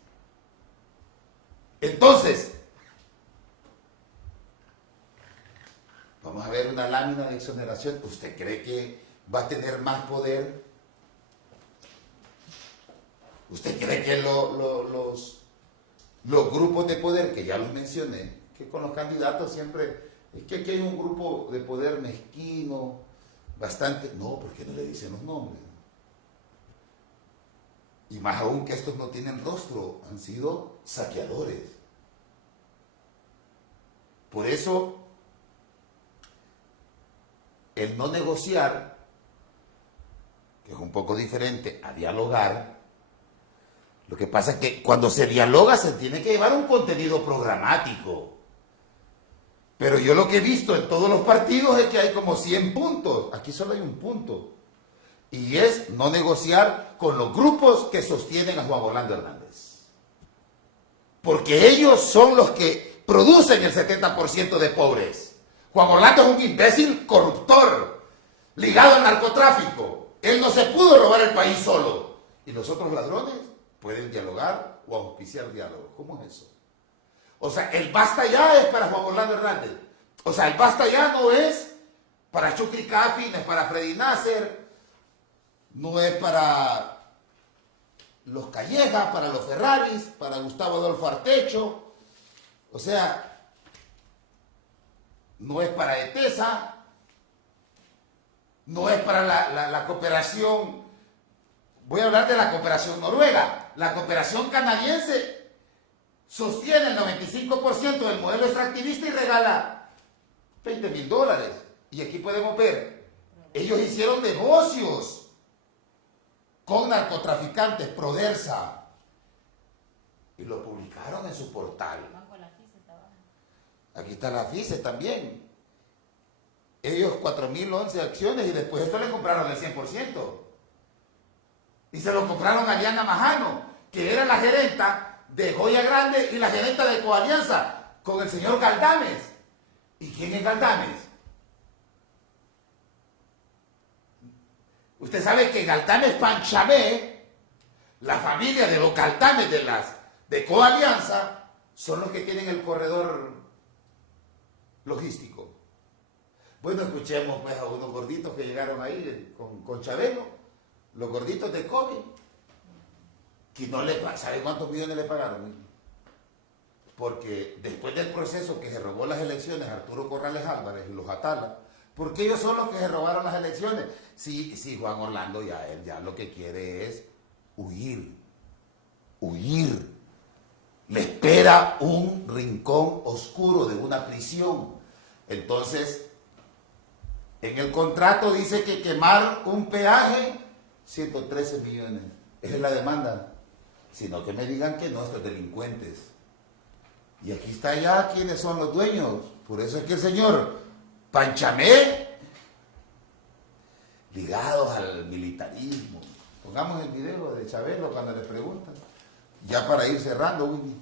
Entonces, vamos a ver una lámina de exoneración. ¿Usted cree que va a tener más poder? ¿Usted cree que los grupos de poder, que ya los mencioné, que con los candidatos siempre, es que aquí hay un grupo de poder mezquino, bastante, no, porque no le dicen los nombres. Y más aún que estos no tienen rostro, han sido saqueadores. Por eso, el no negociar, que es un poco diferente a dialogar, lo que pasa es que cuando se dialoga se tiene que llevar un contenido programático. Pero yo lo que he visto en todos los partidos es que hay como 100 puntos. Aquí solo hay un punto. Y es no negociar con los grupos que sostienen a Juan Orlando Hernández. Porque ellos son los que producen el 70% de pobres. Juan Orlando es un imbécil corruptor, ligado al narcotráfico. Él no se pudo robar el país solo. Y los otros ladrones pueden dialogar o auspiciar diálogo. ¿Cómo es eso? O sea, el basta ya es para Juan Orlando Hernández. O sea, el basta ya no es para Chucri Cafi, no es para Freddy Nasser, no es para los Callejas, para los Ferraris, para Gustavo Adolfo Artecho. O sea, no es para ETESA, no es para la cooperación. Voy a hablar de la cooperación noruega. La cooperación canadiense sostiene el 95% del modelo extractivista y regala $20,000. Y aquí podemos ver, ellos hicieron negocios con narcotraficantes, Prodersa, y lo publicaron en su portal. Aquí está la FICE también. Ellos 4.011 acciones y después esto le compraron el 100%. Y se lo compraron a Diana Majano, que era la gerenta de Joya Grande y la gerenta de Coalianza, con el señor Galdames. ¿Y quién es Galdames? Usted sabe que Galdames Panchamé, la familia de los Galdames de Coalianza, son los que tienen el corredor logístico. Bueno, escuchemos pues a unos gorditos que llegaron ahí con Chabelo. Los gorditos de COVID, que no le ¿sabe cuántos millones le pagaron? Porque después del proceso que se robó las elecciones Arturo Corrales Álvarez y los Atala, porque ellos son los que se robaron las elecciones. Sí, Juan Orlando él ya lo que quiere es huir. Le espera un rincón oscuro de una prisión. Entonces, en el contrato dice que quemar un peaje 113 millones. Esa es la demanda. Sino que me digan que no, estos delincuentes. Y aquí está ya quiénes son los dueños. Por eso es que el señor Panchamé, ligados al militarismo. Pongamos el video de Chabelo cuando le preguntan. Ya para ir cerrando, Winnie.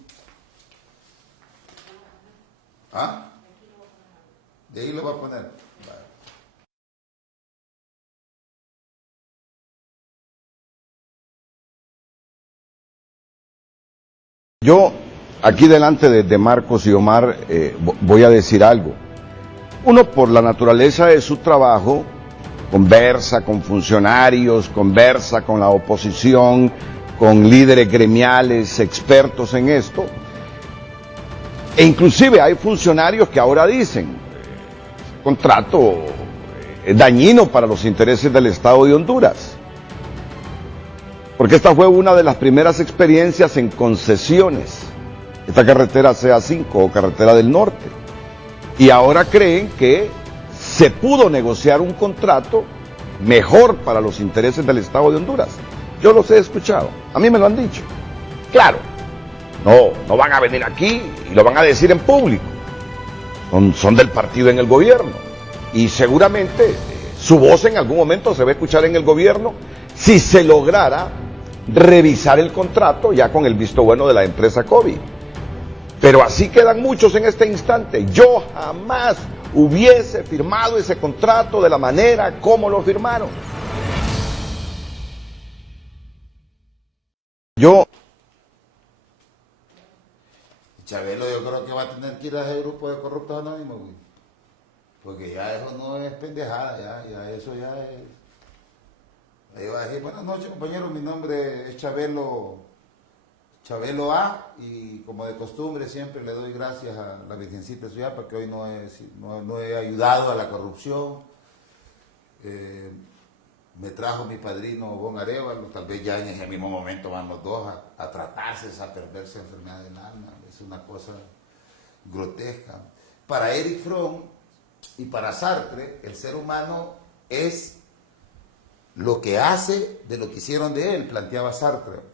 ¿Ah? De ahí lo va a poner. Vale. Yo, aquí delante de Marcos y Omar, voy a decir algo. Uno, por la naturaleza de su trabajo, conversa con funcionarios, conversa con la oposición, con líderes gremiales, expertos en esto. E inclusive hay funcionarios que ahora dicen, contrato dañino para los intereses del Estado de Honduras. Porque esta fue una de las primeras experiencias en concesiones, esta carretera CA5 o carretera del norte. Y ahora creen que se pudo negociar un contrato mejor para los intereses del Estado de Honduras. Yo los he escuchado, a mí me lo han dicho. Claro, no van a venir aquí y lo van a decir en público. Son del partido en el gobierno. Y seguramente su voz en algún momento se va a escuchar en el gobierno si se lograra revisar el contrato ya con el visto bueno de la empresa COVID. Pero así quedan muchos en este instante. Yo jamás hubiese firmado ese contrato de la manera como lo firmaron. Chabelo yo creo que va a tener que ir a ese grupo de corruptos anónimos, güey. Porque ya eso no es pendejada, ya eso ya es... Ahí va a decir, buenas noches compañeros, mi nombre es Chabelo Chabelo A, y como de costumbre siempre le doy gracias a la Virgencita de Suyapa, que hoy no he ayudado a la corrupción. Me trajo mi padrino Bon Arevalo, tal vez ya en ese mismo momento van los dos a tratarse esa perversa enfermedad del alma. Es una cosa grotesca. Para Erich Fromm y para Sartre, el ser humano es lo que hace de lo que hicieron de él, planteaba Sartre.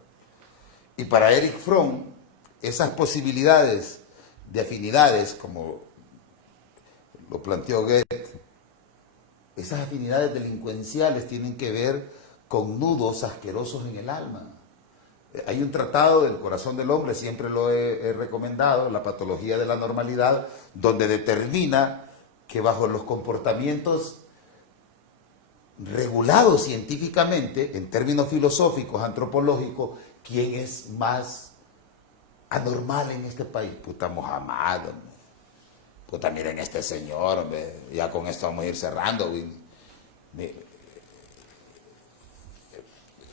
Y para Erich Fromm, esas posibilidades de afinidades, como lo planteó Goethe, esas afinidades delincuenciales tienen que ver con nudos asquerosos en el alma. Hay un tratado del corazón del hombre, siempre lo he recomendado, La patología de la normalidad, donde determina que bajo los comportamientos regulados científicamente, en términos filosóficos, antropológicos, ¿quién es más anormal en este país? Puta Mohamed, hombre. Puta, miren este señor, hombre. Ya con esto vamos a ir cerrando.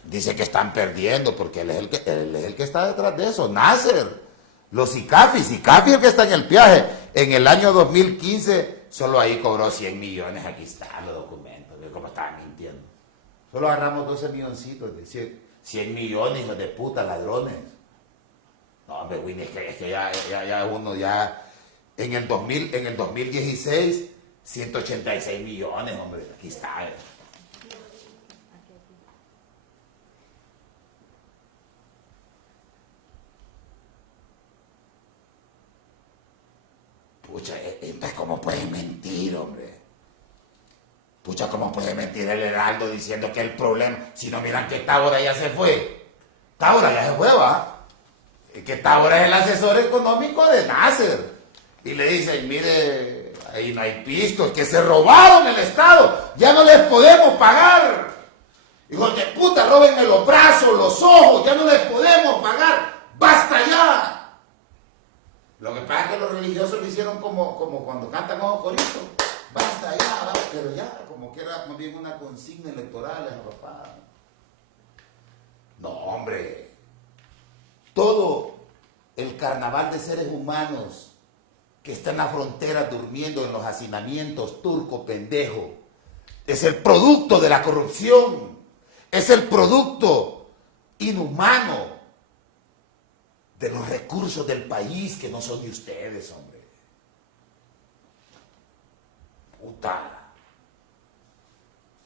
Dice que están perdiendo porque él es el que está detrás de eso. Nasser, los ICAFI es el que está en el viaje. En el año 2015 solo ahí cobró 100 millones. Aquí están los documentos, de cómo estaban mintiendo. Solo agarramos 12 milloncitos de 100 millones, hijos de puta, ladrones. No, hombre, Winnie, es que ya uno ya... En el 2016, 186 millones, hombre. Aquí está. Pucha, ¿cómo puede mentir, hombre? Pucha, ¿cómo puede mentir el Heraldo diciendo que el problema... Si no miran que Tábora ya se fue. Tábora ya se fue, ¿va? Que Tábora es el asesor económico de Nasser. Y le dicen, mire, ahí no hay pistos, que se robaron el Estado, ya no les podemos pagar. Hijos de puta, róbenme los brazos, los ojos, ya no les podemos pagar, basta ya. Lo que pasa es que los religiosos lo hicieron como cuando cantan ojo corito, basta ya, pero ya, como que era más bien una consigna electoral, papá. No, hombre, todo el carnaval de seres humanos que está en la frontera durmiendo en los hacinamientos turco pendejo, es el producto de la corrupción, es el producto inhumano de los recursos del país que no son de ustedes, hombre. Puta.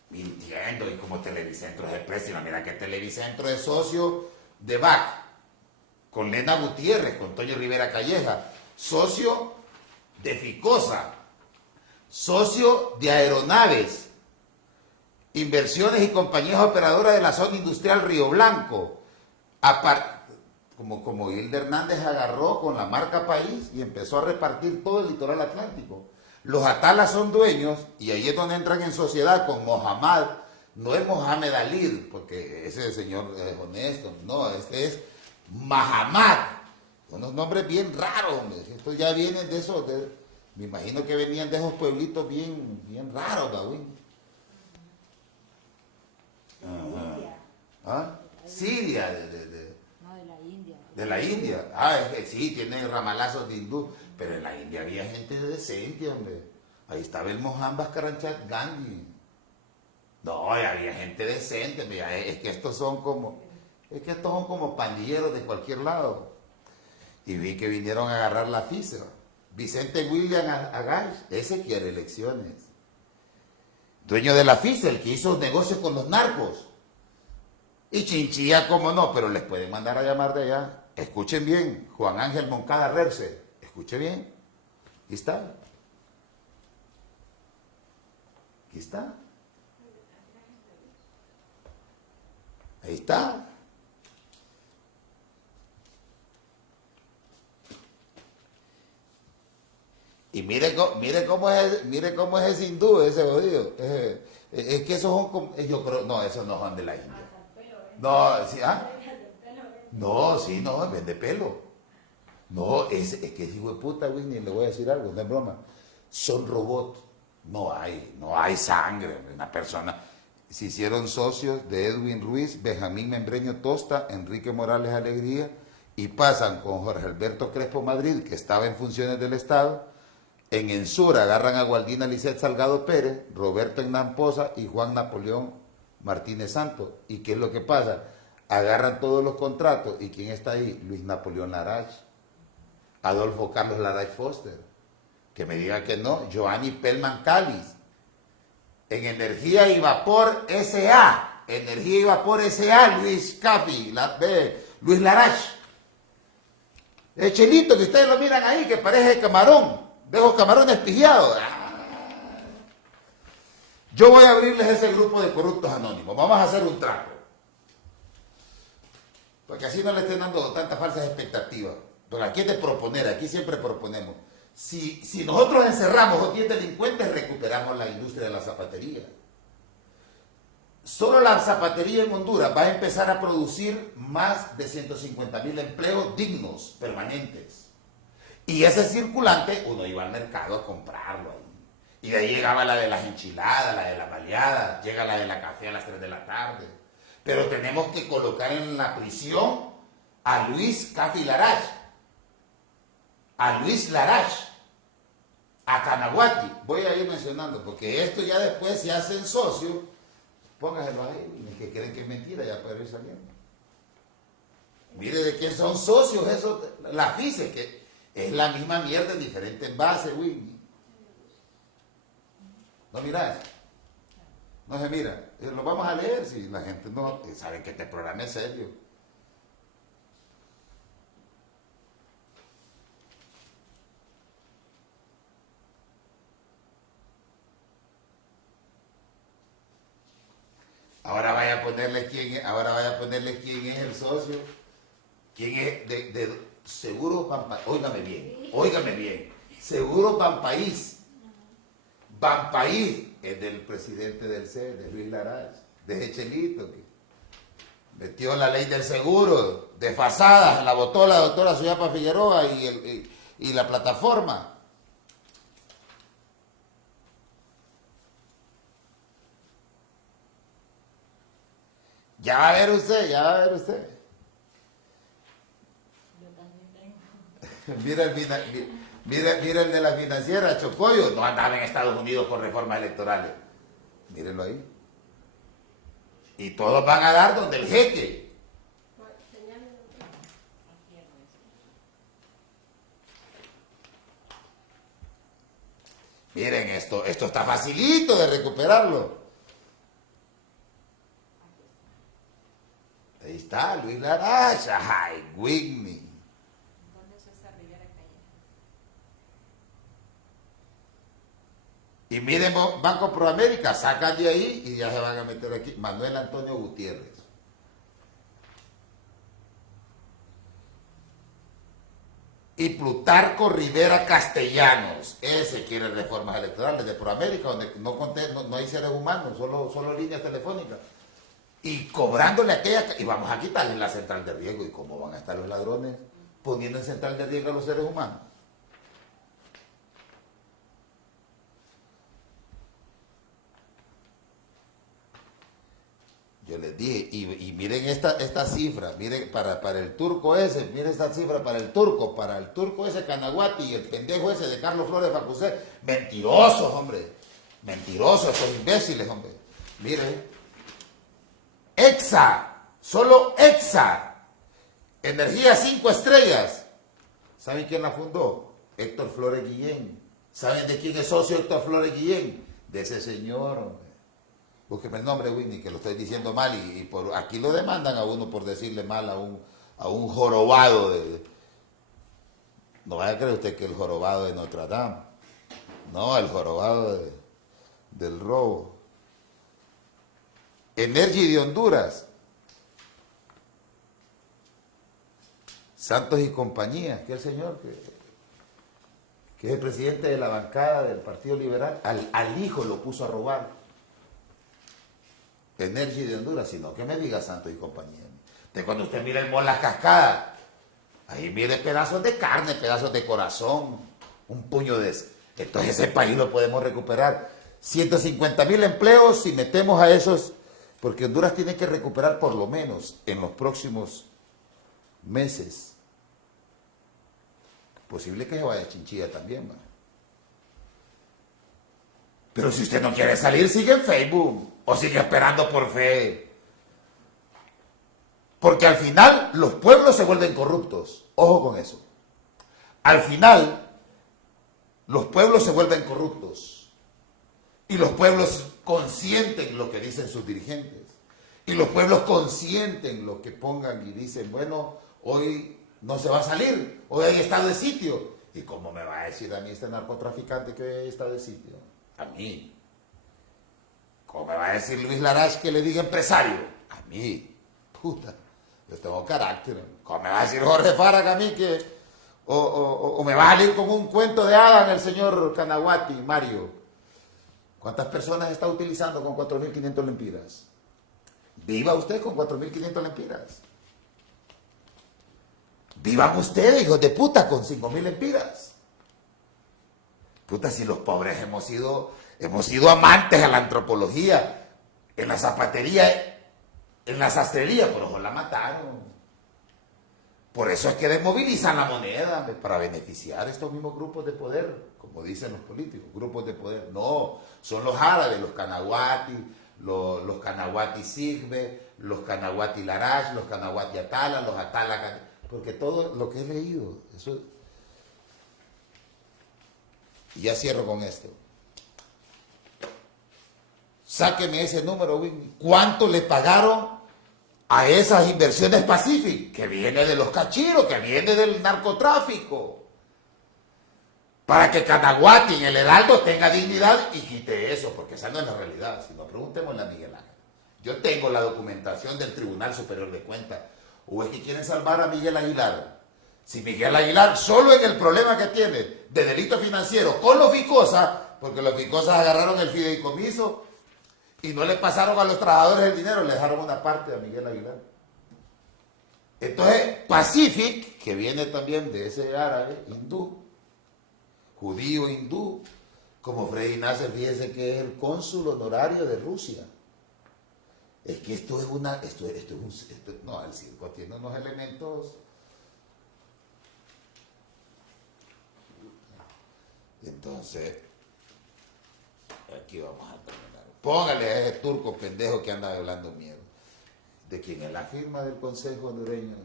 Mintiendo, y como Televicentro es el precio, mira que Televicentro es socio de BAC, con Lena Gutiérrez, con Toño Rivera Calleja, socio de Ficosa, socio de Aeronaves, Inversiones y Compañías Operadoras de la Zona Industrial Río Blanco. Como Hilda Hernández agarró con la marca País y empezó a repartir todo el litoral atlántico. Los Atalas son dueños, y ahí es donde entran en sociedad con Mohamed. No es Mohamed Ali, porque ese señor es honesto, no, este es Mahamat. Unos nombres bien raros, hombre. Estos ya vienen de esos, me imagino que venían de esos pueblitos bien raros, Gawin. ¿Ah? Siria, No, de la India. De la India. Ah, es que sí, tiene ramalazos de hindú, pero en la India había gente decente, hombre. Ahí estaba el Mohandas Karanchat Gandhi. No, había gente decente, mira, es que estos son como pandilleros de cualquier lado. Y vi que vinieron a agarrar la FISA. Vicente William Agash, ese quiere elecciones. Dueño de la FISA, el que hizo negocios con los narcos. Y Chinchilla, cómo no, pero les pueden mandar a llamar de allá. Escuchen bien, Juan Ángel Moncada Rerce. Escuche bien. Aquí está. Aquí está. Ahí está. Y mire cómo es ese hindú, ese jodido. Es que esos son como, yo creo, no, esos no son de la India. No, sí, ¿ah? No, sí, no, vende pelo. No, es que ese hijo de puta, Whitney, le voy a decir algo, no es broma. Son robots. No hay sangre. Una persona. Se hicieron socios de Edwin Ruiz, Benjamín Membreño Tosta, Enrique Morales Alegría y pasan con Jorge Alberto Crespo Madrid, que estaba en funciones del Estado. En Ensura agarran a Gualdina Lisset Salgado Pérez, Roberto Hernán Poza y Juan Napoleón Martínez Santos. ¿Y qué es lo que pasa? Agarran todos los contratos. ¿Y quién está ahí? Luis Napoleón Larach, Adolfo Carlos Larach Foster. Que me diga que no, Giovanni Pellman Callis. En Energía y Vapor S.A. Energía y Vapor S.A. Luis Cafi, Luis Larach. El chelito que ustedes lo miran ahí, que parece camarón. Dejo camarones pillados. Yo voy a abrirles ese grupo de corruptos anónimos. Vamos a hacer un trato. Porque así no le estén dando tantas falsas expectativas. Porque aquí es de proponer, aquí siempre proponemos. Si nosotros encerramos a 10 delincuentes, recuperamos la industria de la zapatería. Solo la zapatería en Honduras va a empezar a producir más de 150,000 empleos dignos, permanentes. Y ese circulante, uno iba al mercado a comprarlo ahí. Y de ahí llegaba la de las enchiladas, la de la baleada, llega la de la café a las 3 de la tarde. Pero tenemos que colocar en la prisión a Luis Cafi Larach, a Luis Larach, a Canaguati. Voy a ir mencionando, porque esto ya después se hacen socios. Póngaselo ahí, que creen que es mentira, ya puede ir saliendo. Mire de quién son socios esos, la FICE, que es la misma mierda en diferentes envases, Whitney. ¿No mirás? No se mira. Lo vamos a leer si la gente no sabe que este programa es serio. Ahora vaya a ponerle quién es el socio. ¿Quién es de Seguro Banpaís? Óigame bien. Seguro Banpaís. Banpaís es del presidente del CER, de Luis Larach, de Echelito, que metió la ley del seguro, desfasada, la votó la doctora Suyapa Figueroa y la plataforma. Ya va a ver usted. Yo también tengo. Mira el de la financiera, Chocoyo, no andaba en Estados Unidos por reformas electorales. Mírenlo ahí. Y todos van a dar donde el jeque. Miren esto está facilito de recuperarlo. Ahí está, Luis Larach, ay, Whitney. Y miren, Banco Proamérica, sacan de ahí y ya se van a meter aquí. Manuel Antonio Gutiérrez. Y Plutarco Rivera Castellanos. Ese quiere reformas electorales de Proamérica, donde no hay seres humanos, solo líneas telefónicas. Y cobrándole aquella... Y vamos a quitarle la central de riesgo. ¿Y cómo van a estar los ladrones poniendo en central de riesgo a los seres humanos? Yo les dije, y miren esta cifra, miren para el turco ese, miren esta cifra para el turco ese Canaguati y el pendejo ese de Carlos Flores Facusé, mentirosos, hombre, mentirosos, esos imbéciles, hombre. Miren, solo EXA, Energía 5 estrellas, ¿saben quién la fundó? Héctor Flores Guillén. ¿Saben de quién es socio Héctor Flores Guillén? De ese señor, hombre. Búsqueme el nombre, Whitney, que lo estoy diciendo mal y por aquí lo demandan a uno por decirle mal a un jorobado de... No vaya a creer usted que el jorobado de Notre Dame. No, el jorobado del robo. Energy de Honduras. Santos y compañía, que el señor que es el presidente de la bancada del Partido Liberal, al hijo lo puso a robar. Energy de Honduras, sino que me diga Santos y compañía. De cuando usted mira el mall Las Cascadas, ahí mire pedazos de carne, pedazos de corazón, un puño de... Entonces ese país lo podemos recuperar. 150,000 empleos si metemos a esos, porque Honduras tiene que recuperar por lo menos en los próximos meses posible que se vaya a Chinchilla también, ¿va? Pero si usted no quiere salir, sigue en Facebook o sigue esperando por fe. Porque al final los pueblos se vuelven corruptos. Ojo con eso. Al final los pueblos se vuelven corruptos. Y los pueblos consienten lo que dicen sus dirigentes. Y los pueblos consienten lo que pongan y dicen, bueno, hoy no se va a salir, hoy hay estado de sitio. ¿Y cómo me va a decir a mí este narcotraficante que hoy hay estado de sitio? A mí. ¿Cómo me va a decir Luis Larache que le diga empresario? A mí. Puta, yo tengo carácter. ¿Cómo me va a decir Jorge Fara a mí que... O me va a salir como un cuento de hadas el señor Canaguati, Mario? ¿Cuántas personas está utilizando con 4.500 lempiras? Viva usted con 4.500 lempiras. Vivan ustedes, hijos de puta, con 5.000 lempiras. Puta, si los pobres hemos sido amantes a la antropología, en la zapatería, en la sastrería, por ojo la mataron. Por eso es que desmovilizan la moneda, para beneficiar a estos mismos grupos de poder, como dicen los políticos, grupos de poder. No, son los árabes, los Canaguati, los Canaguati Sigbe, los Canaguati Larache, los Canaguati Atala, los Atala, porque todo lo que he leído, eso. Y ya cierro con esto. Sáqueme ese número, Whitney. ¿Cuánto le pagaron a esas inversiones Pacific? Que viene de los cachiros, que viene del narcotráfico. Para que Canaguati en el Heraldo tenga dignidad y quite eso, porque esa no es la realidad. Si no, preguntémosle a Miguel Ángel. Yo tengo la documentación del Tribunal Superior de Cuentas. ¿O es que quieren salvar a Miguel Aguilar? Si Miguel Aguilar, solo en el problema que tiene de delito financiero con los Ficosa, porque los Ficosas agarraron el fideicomiso y no le pasaron a los trabajadores el dinero, le dejaron una parte a Miguel Aguilar. Entonces, Pacific, que viene también de ese árabe, hindú, judío hindú, como Freddy Nasser, fíjese que es el cónsul honorario de Rusia. Es que esto es no, el circo tiene unos elementos. Entonces, aquí vamos a terminar. Póngale a ese turco pendejo que anda hablando mierda. De quien es la firma del Consejo Hondureño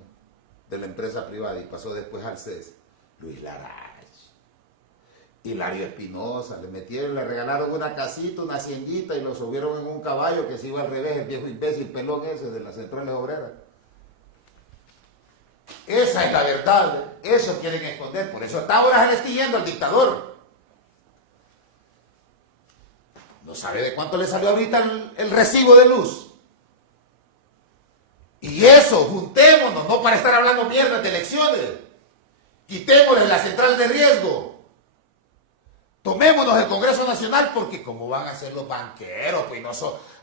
de la empresa privada y pasó después al CES, Luis Larache. Hilario Espinosa, le regalaron una casita, una haciendita y lo subieron en un caballo que se iba al revés, el viejo imbécil pelón ese de las centrales obreras. Esa es la verdad, eso quieren esconder, por eso hasta ahora se le está yendo al dictador. No sabe de cuánto le salió ahorita el recibo de luz. Y eso, juntémonos, no para estar hablando mierda de elecciones. Quitémosle la central de riesgo. Tomémonos el Congreso Nacional, porque ¿cómo van a ser los banqueros? Pues no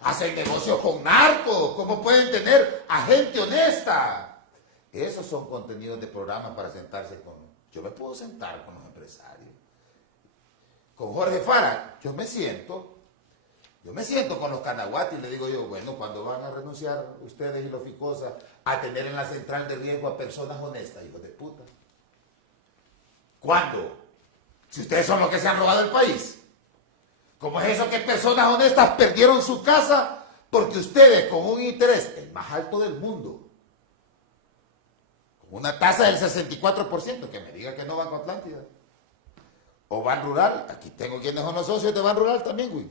hacen negocios con narcos. ¿Cómo pueden tener a gente honesta? Esos son contenidos de programa para sentarse con... Yo me puedo sentar con los empresarios. Con Jorge Fara, yo me siento con los Canaguati y le digo yo, bueno, ¿cuándo van a renunciar ustedes y los Ficosa a tener en la central de riesgo a personas honestas, hijos de puta? ¿Cuándo? Si ustedes son los que se han robado el país. ¿Cómo es eso que personas honestas perdieron su casa porque ustedes con un interés, el más alto del mundo, con una tasa del 64%, que me diga que no Banco Atlántida, o Ban Rural, aquí tengo quienes son los socios de Ban Rural también, güey.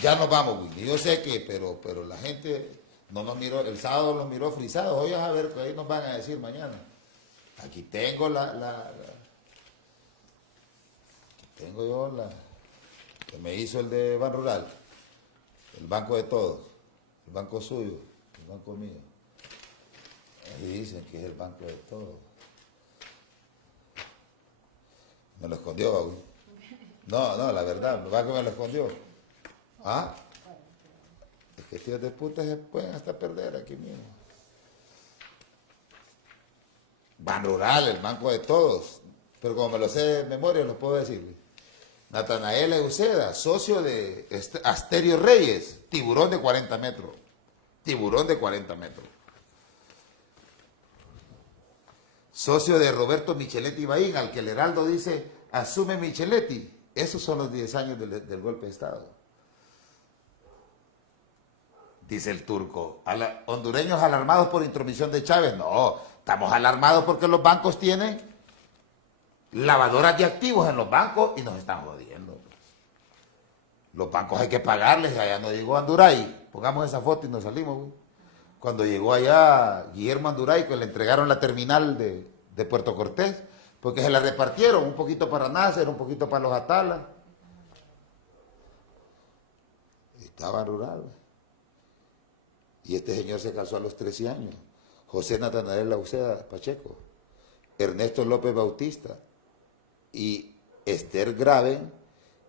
Ya nos vamos, güey. Yo sé que, pero la gente no nos miró, el sábado los miró frisados, hoy a ver, ahí nos van a decir mañana. Aquí tengo tengo yo que me hizo el de Ban Rural, el banco de todos, el banco suyo, el banco mío. Ahí dicen que es el banco de todos. Me lo escondió, güey. No, la verdad, ¿va que me lo escondió? ¿Ah? Es que tíos de puta se pueden hasta perder aquí mismo. Ban Rural, el banco de todos. Pero como me lo sé de memoria, lo puedo decir, güey. Natanael Euseda, socio de Asterio Reyes, tiburón de 40 metros. Tiburón de 40 metros. socio de Roberto Micheletti Bahín, al que el Heraldo dice, asume Micheletti. Esos son los 10 años del golpe de Estado. Dice el turco, hondureños alarmados por intromisión de Chávez. No, estamos alarmados porque los bancos tienen lavadoras de activos en los bancos y nos están jodiendo. Los bancos hay que pagarles, allá no llegó Anduray. Pongamos esa foto y nos salimos, güey. Cuando llegó allá Guillermo Anduray, que le entregaron la terminal de Puerto Cortés, porque se la repartieron, un poquito para Nasser, un poquito para los Atalas. Estaba rural, güey. Y este señor se casó a los 13 años. José Natanael Lauceda Pacheco, Ernesto López Bautista y Esther Graven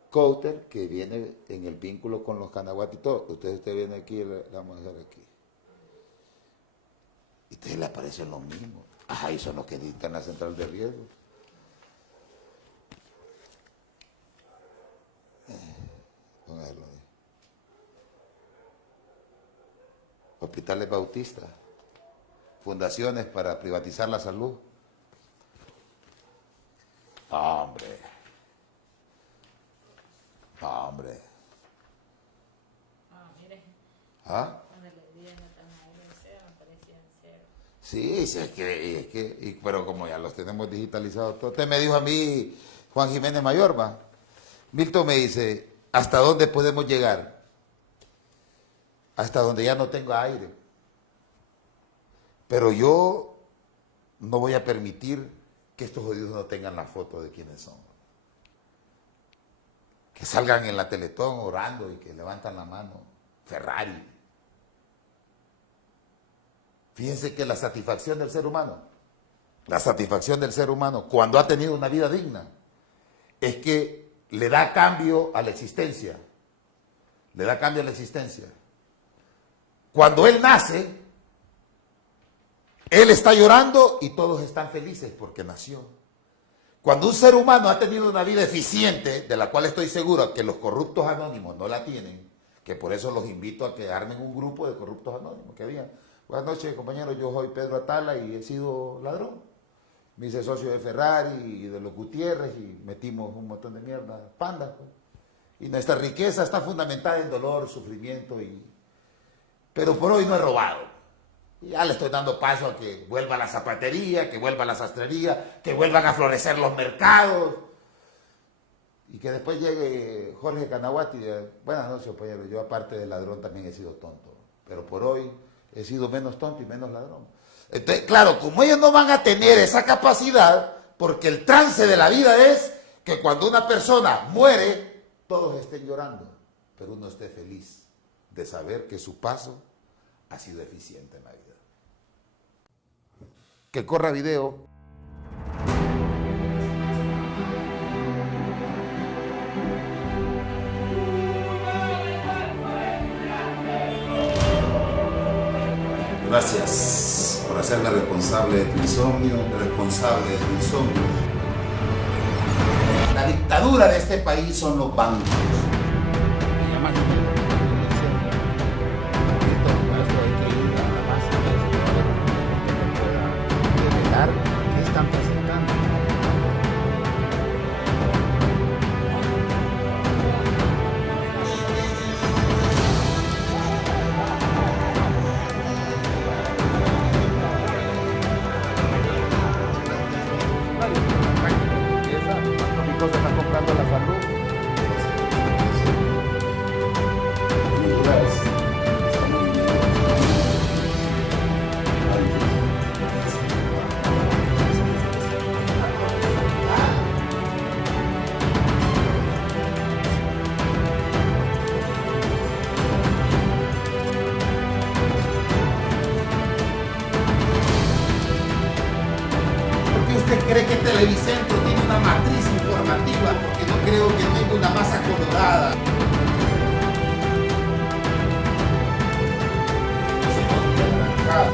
Couter, que viene en el vínculo con los Canaguati y todo. Usted viene aquí y la vamos a hacer aquí. Y ustedes le aparecen lo mismo. Ahí son los que dictan la central de riesgo. Póngalo ahí. Hospitales Bautista, fundaciones para privatizar la salud. Hombre. Hombre. Mire. ¿Ah? Cuando le di a Natanael Lauceda me parecía en cero. Sí, sí, pero como ya los tenemos digitalizados todos. Usted me dijo a mí, Juan Jiménez Mayor, va. Milton me dice, ¿hasta dónde podemos llegar? Hasta donde ya no tenga aire. Pero yo no voy a permitir que estos jodidos no tengan la foto de quiénes son. Que salgan en la Teletón orando y que levantan la mano. Ferrari. Fíjense que la satisfacción del ser humano, cuando ha tenido una vida digna, es que le da cambio a la existencia. Le da cambio a la existencia. Cuando él nace, él está llorando y todos están felices porque nació. Cuando un ser humano ha tenido una vida eficiente, de la cual estoy seguro que los corruptos anónimos no la tienen, que por eso los invito a que armen un grupo de corruptos anónimos que había. Buenas noches, compañeros, yo soy Pedro Atala y he sido ladrón. Me hice socio de Ferrari y de los Gutiérrez y metimos un montón de mierda, pandas. Pues. Y nuestra riqueza está fundamentada en dolor, sufrimiento pero por hoy no he robado. Y ya le estoy dando paso a que vuelva la zapatería, que vuelva la sastrería, que vuelvan a florecer los mercados. Y que después llegue Jorge Canaguati y diga, buenas noches, compañero, yo aparte de ladrón también he sido tonto. Pero por hoy he sido menos tonto y menos ladrón. Entonces, claro, como ellos no van a tener esa capacidad, porque el trance de la vida es que cuando una persona muere, todos estén llorando, pero uno esté feliz de saber que su paso ha sido eficiente en la vida. Que corra video. Gracias por hacerme responsable de tu insomnio, La dictadura de este país son los bancos. Me llaman maestro, hay que ir a la base de eso, para que revelar qué están presentando. Se está comprando la salud. ¿Por qué usted cree que Televicentro tiene una matriz informativa? Porque no creo que tenga una masa colorada. No se puede arrancar.